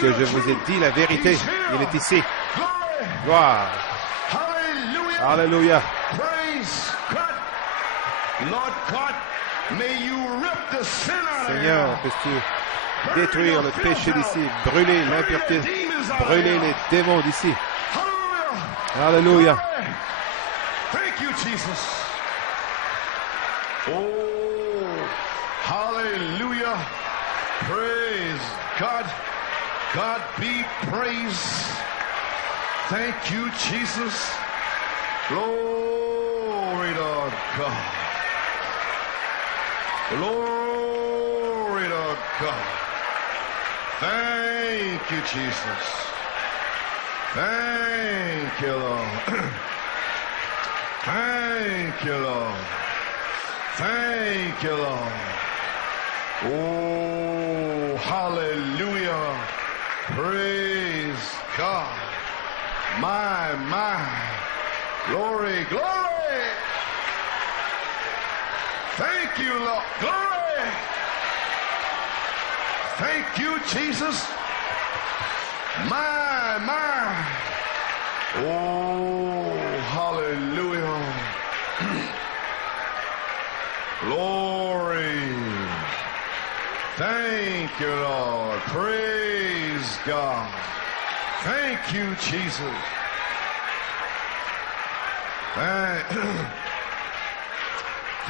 Que je vous ai dit la vérité. Il est ici. Gloire. Alléluia. Seigneur, puisses-tu détruire le péché d'ici, brûler l'impureté, brûler les démons d'ici. Alléluia. Thank you, Jesus. Oh, hallelujah. Praise God. God be praised. Thank you, Jesus. Glory to God. Glory to God. Thank you, Jesus. Thank you, Lord. Thank you, Lord. Thank you, Lord. Oh, hallelujah. Praise God. My. Glory, glory. Thank you, Lord. Glory. Thank you, Jesus. My. Oh, hallelujah. Glory. Thank you, Lord. Praise God. Thank you, Jesus.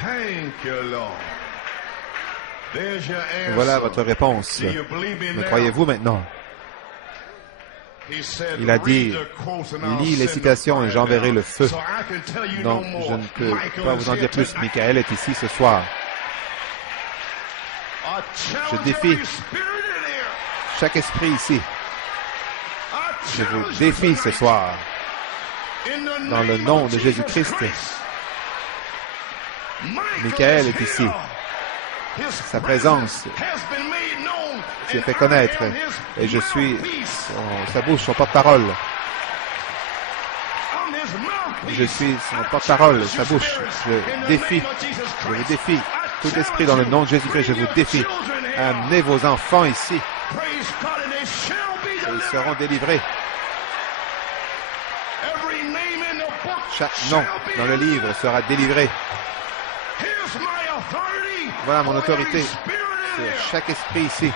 Thank you, Lord. There's your answer. Voilà votre réponse. Me croyez-vous maintenant? Il a dit, lis les citations et j'enverrai le feu. Donc, je ne peux pas vous en dire plus. Michael est ici ce soir. Je défie chaque esprit ici. Je vous défie ce soir. Dans le nom de Jésus-Christ. Michael est ici. Sa présence s'est fait connaître et je suis sa bouche, son porte-parole. Je suis son porte-parole, sa bouche. Je vous défie. Tout esprit dans le nom de Jésus-Christ, je vous défie. Amenez vos enfants ici. Et ils seront délivrés. Chaque nom dans le livre sera délivré. Voilà mon autorité sur chaque esprit ici.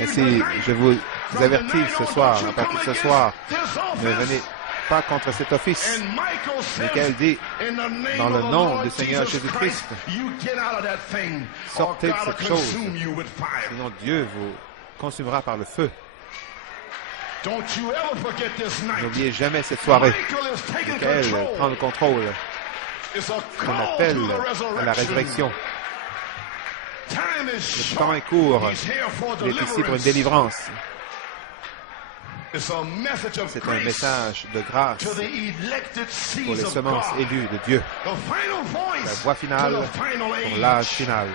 Ainsi, je vous avertis ce soir, à partir de ce soir, ne venez pas contre cet office. Michael dit, dans le nom du Seigneur Jésus-Christ, sortez de cette chose, sinon Dieu vous consumera par le feu. N'oubliez jamais cette soirée. Michael prend le contrôle. C'est un appel à la résurrection. Le temps est court. Il est ici pour une délivrance. C'est un message de grâce pour les semences élues de Dieu. La voix finale pour l'âge final.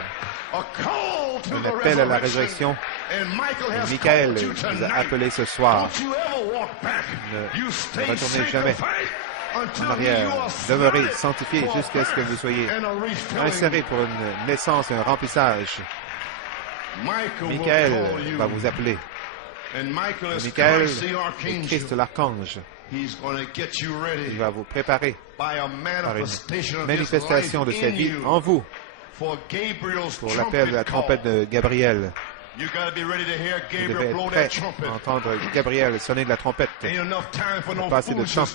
Un appel à la résurrection. Et Michael vous a appelé ce soir. Ne retournez jamais en arrière. Demeurez sanctifiés jusqu'à ce que vous soyez insérés pour une naissance et un remplissage. Michael va vous appeler. Michael est Christ l'archange. Il va vous préparer par une manifestation de sa vie en vous pour l'appel de la trompette de Gabriel. Vous devez être prêt à entendre Gabriel sonner de la trompette. Il n'y a pas assez de temps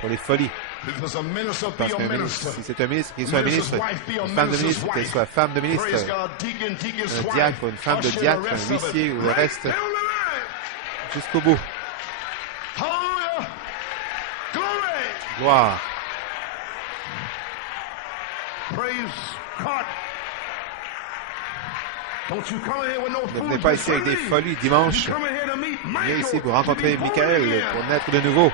pour les folies. Parce qu'un ministre, si c'est un ministre, qu'il soit un ministre, une femme de ministre, qu'elle soit femme de ministre, un diacre ou une femme de diacre, un huissier ou le reste, jusqu'au bout. Gloire. Ne venez pas ici avec des folies dimanche. Viens ici pour rencontrer Michael, pour naître de nouveau.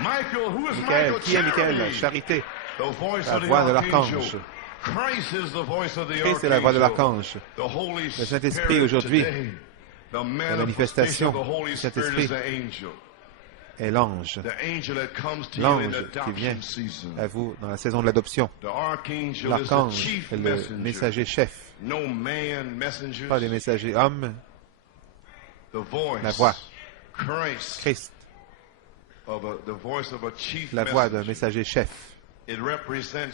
Michael, qui est Michael? La charité, la voix de l'archange. Christ est la voix de l'archange. Le Saint-Esprit aujourd'hui, la manifestation du Saint-Esprit est l'ange. L'ange qui vient à vous dans la saison de l'adoption. L'archange est le messager chef. Pas des messagers hommes. La voix Christ, la voix d'un messager chef. Elle représente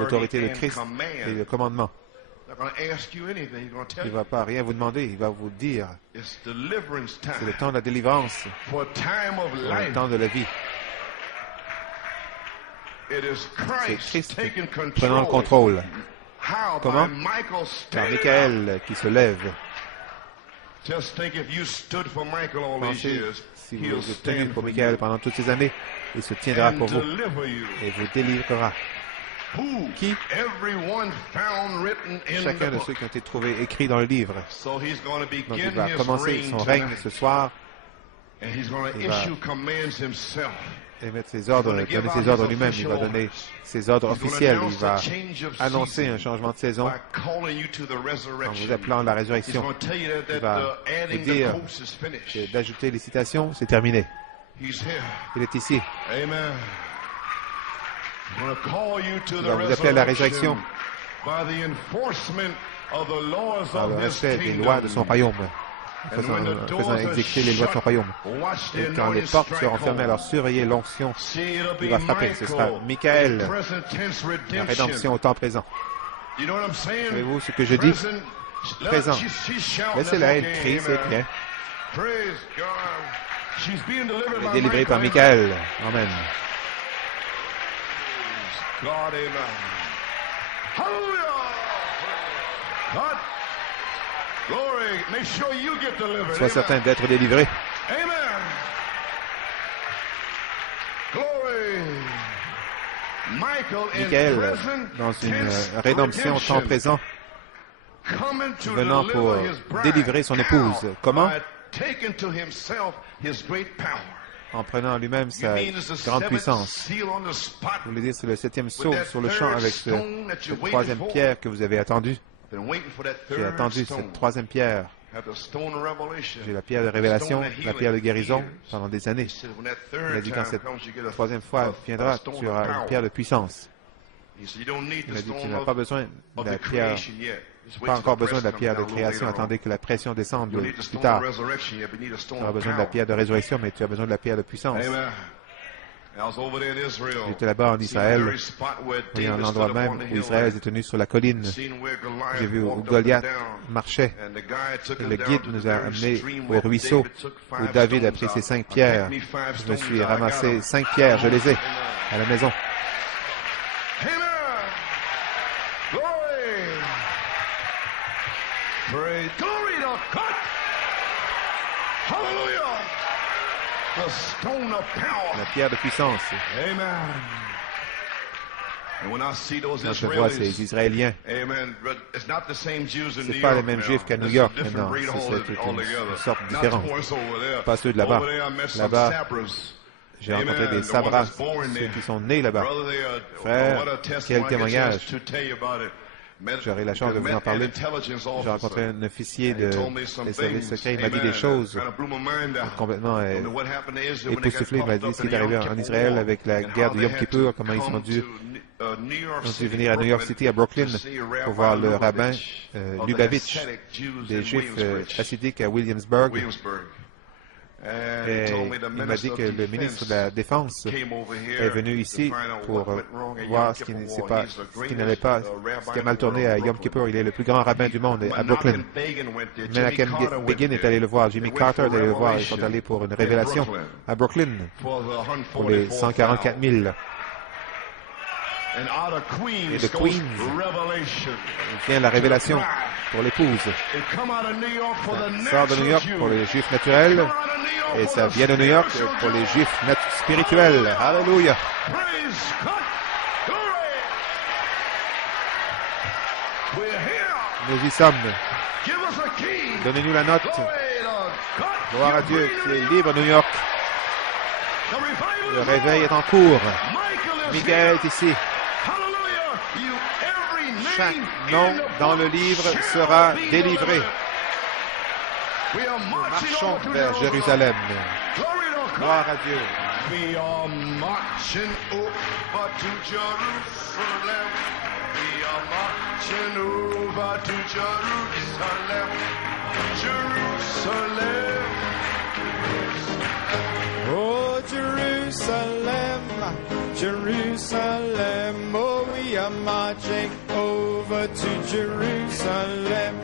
l'autorité de Christ et le commandement. Il ne va pas rien vous demander, il va vous dire. C'est le temps de la délivrance, le temps de la vie. C'est Christ prenant le contrôle. Comment? Par Michael qui se lève. Pensez, si vous êtes tenu pour Michael pendant toutes ces années, il se tiendra pour vous et vous délivrera. Qui? Chacun de ceux qui ont été trouvés écrits dans le livre. Donc il va commencer son règne ce soir. Il va émettre ses ordres, donner ses ordres lui-même. Il va donner ses ordres officiels. Il va annoncer un changement de saison en vous appelant à la résurrection. Il va vous dire que d'ajouter les citations, c'est terminé. Il est ici. Il va vous appeler à la résurrection par le respect des lois de son royaume, faisant exécuter les lois de son royaume. Et quand les portes seront fermées, alors surveillez l'onction qui va frapper. Ce sera Michael, la rédemption au temps présent. Savez-vous ce que je dis? Présent. Laissez-la, elle crie, c'est bien. Elle est délivrée par Michael. Amen. God, amen. Hallelujah. God, glory. Make sure you get delivered. Sois certain d'être délivré. Amen. Glory. Michael, dans une rédemption temps présent, venant pour délivrer son épouse. Comment? En prenant lui-même sa grande puissance. Vous voulez dire, c'est le 7e sceau sur le champ avec cette 3e pierre que vous avez attendue. J'ai attendu cette 3e pierre. J'ai la pierre de révélation, la pierre de guérison pendant des années. Il a dit quand cette 3e fois viendra, tu auras une pierre de puissance. Il a dit tu n'as pas besoin de la pierre. Pas encore besoin de la pierre de création, attendez que la pression descende plus tard. Tu auras besoin de la pierre de résurrection, mais tu as besoin de la pierre de puissance. J'étais là-bas en Israël, et en l'endroit même où Israël est tenu sur la colline. J'ai vu où Goliath marchait, et le guide nous a amenés au ruisseau où David a pris ses 5 pierres. Je me suis ramassé 5 pierres, je les ai à la maison. Glory to God. Hallelujah. The stone of power. La pierre de puissance. Amen. Quand je vois ces Israéliens, ce n'est pas les mêmes Juifs qu'à New York maintenant. C'est une sorte différente. Pas ceux de là-bas. Là-bas, j'ai rencontré des Sabras, ceux qui sont nés là-bas. Frère, quel témoignage. J'aurai la chance de vous en parler. J'ai rencontré un officier des services secrets. Il m'a dit des choses complètement époustouflées. Il m'a dit ce qui est arrivé en Israël avec la guerre de Yom Kippur, comment ils ont dû venir à New York City, à Brooklyn, pour voir le rabbin Lubavitch, des Juifs chassidiques à Williamsburg. Et il m'a dit que le ministre de la Défense est venu ici pour voir ce qui n'allait pas, ce qui a mal tourné à Yom Kippur. Il est le plus grand rabbin du monde à Brooklyn. Menachem Begin est allé le voir, Jimmy Carter est allé le voir. Ils sont allés pour une révélation à Brooklyn pour les 144 000. Et de Queens vient la révélation pour l'épouse. Ça sort de New York pour les Juifs naturels et ça vient de New York pour les Juifs spirituels. Alléluia. Nous y sommes. Donnez-nous la note. Gloire à Dieu qui est libre à New York. Le réveil est en cours. Michael est ici. Chaque nom dans le livre sera délivré. Nous marchons vers Jérusalem. Gloire à Dieu. We are marching over to Jerusalem. We are marching over to Jerusalem. Jerusalem. Jerusalem, Jerusalem. Oh, we are marching over to Jerusalem.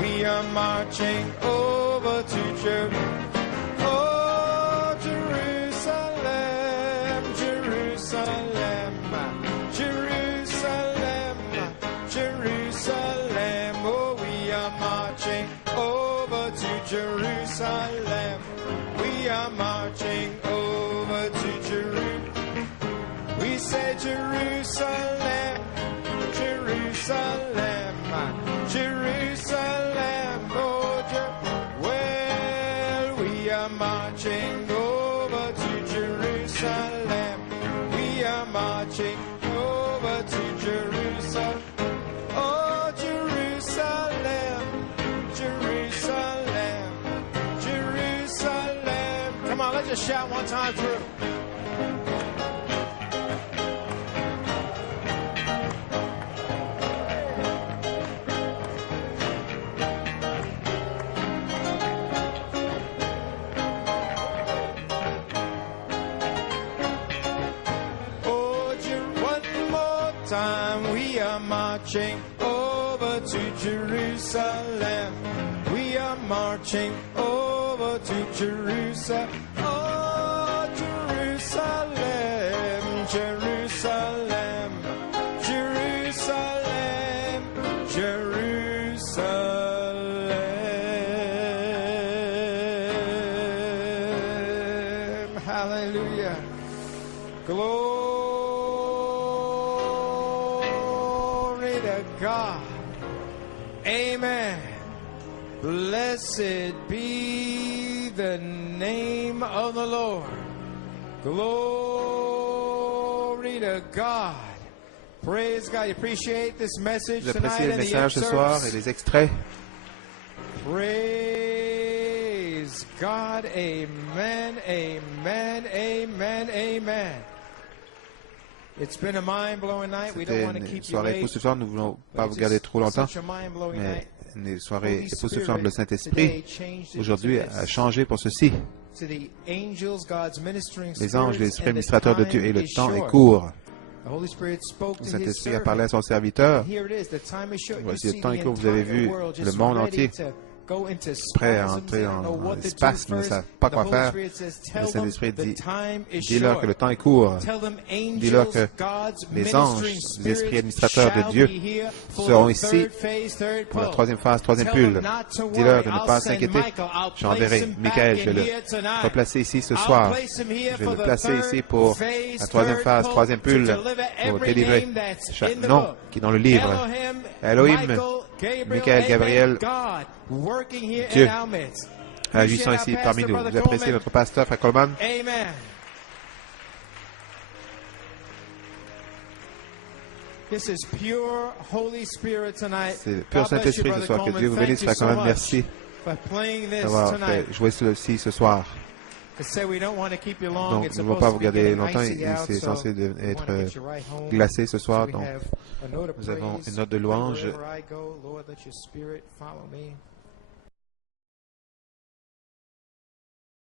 We are marching over to Jerusalem. Oh, Jerusalem, Jerusalem, Jerusalem, Jerusalem. Oh, we are marching over to Jerusalem. We are marching over to Jerusalem. We say Jerusalem, Jerusalem, Jerusalem. Oh, well, we are marching over to Jerusalem. We are marching over to Jerusalem. Oh, Jerusalem, Jerusalem, Jerusalem. Come on, let's just shout one time through. Time we are marching over to Jerusalem. We are marching over to Jerusalem. Oh, Jerusalem, Jerusalem, Jerusalem, Jerusalem. Hallelujah. Glory to God. Amen. Blessed be the name of the Lord. Glory to God. Praise God. You appreciate this message tonight and the message ce soir et les extraits. Praise God. Amen. Amen. Amen. Amen. C'était une soirée époustouflante. Nous ne voulons pas vous garder trop longtemps, mais une soirée époustouflante. Le Saint-Esprit, aujourd'hui, a changé pour ceci. Les anges, les esprits administrateurs de Dieu, et le temps est court. Le Saint-Esprit a parlé à son serviteur. Voici, le temps est court. Vous avez vu le monde entier prêt à entrer en espace, mais ne savent pas quoi faire. Le Saint-Esprit dit, dis-leur que le temps est court. Dis-leur que les anges, les esprits administrateurs de Dieu seront ici pour la troisième phase, troisième pull. Dis-leur de ne pas s'inquiéter. J'enverrai Michael, je vais le replacer ici ce soir. Je vais le placer ici pour la troisième phase, troisième pull, pour délivrer chaque nom qui est dans le livre. Elohim, Michael, Gabriel, Dieu, agissant ici parmi nous. Vous appréciez notre pasteur, Frère Coleman? C'est le pur Saint-Esprit ce soir. Que Dieu vous bénisse, Frère Coleman. Merci d'avoir fait jouer ceci ce soir. Donc, nous ne voulons pas vous garder longtemps. C'est censé être glacé ce soir. Donc, nous avons une note de louange.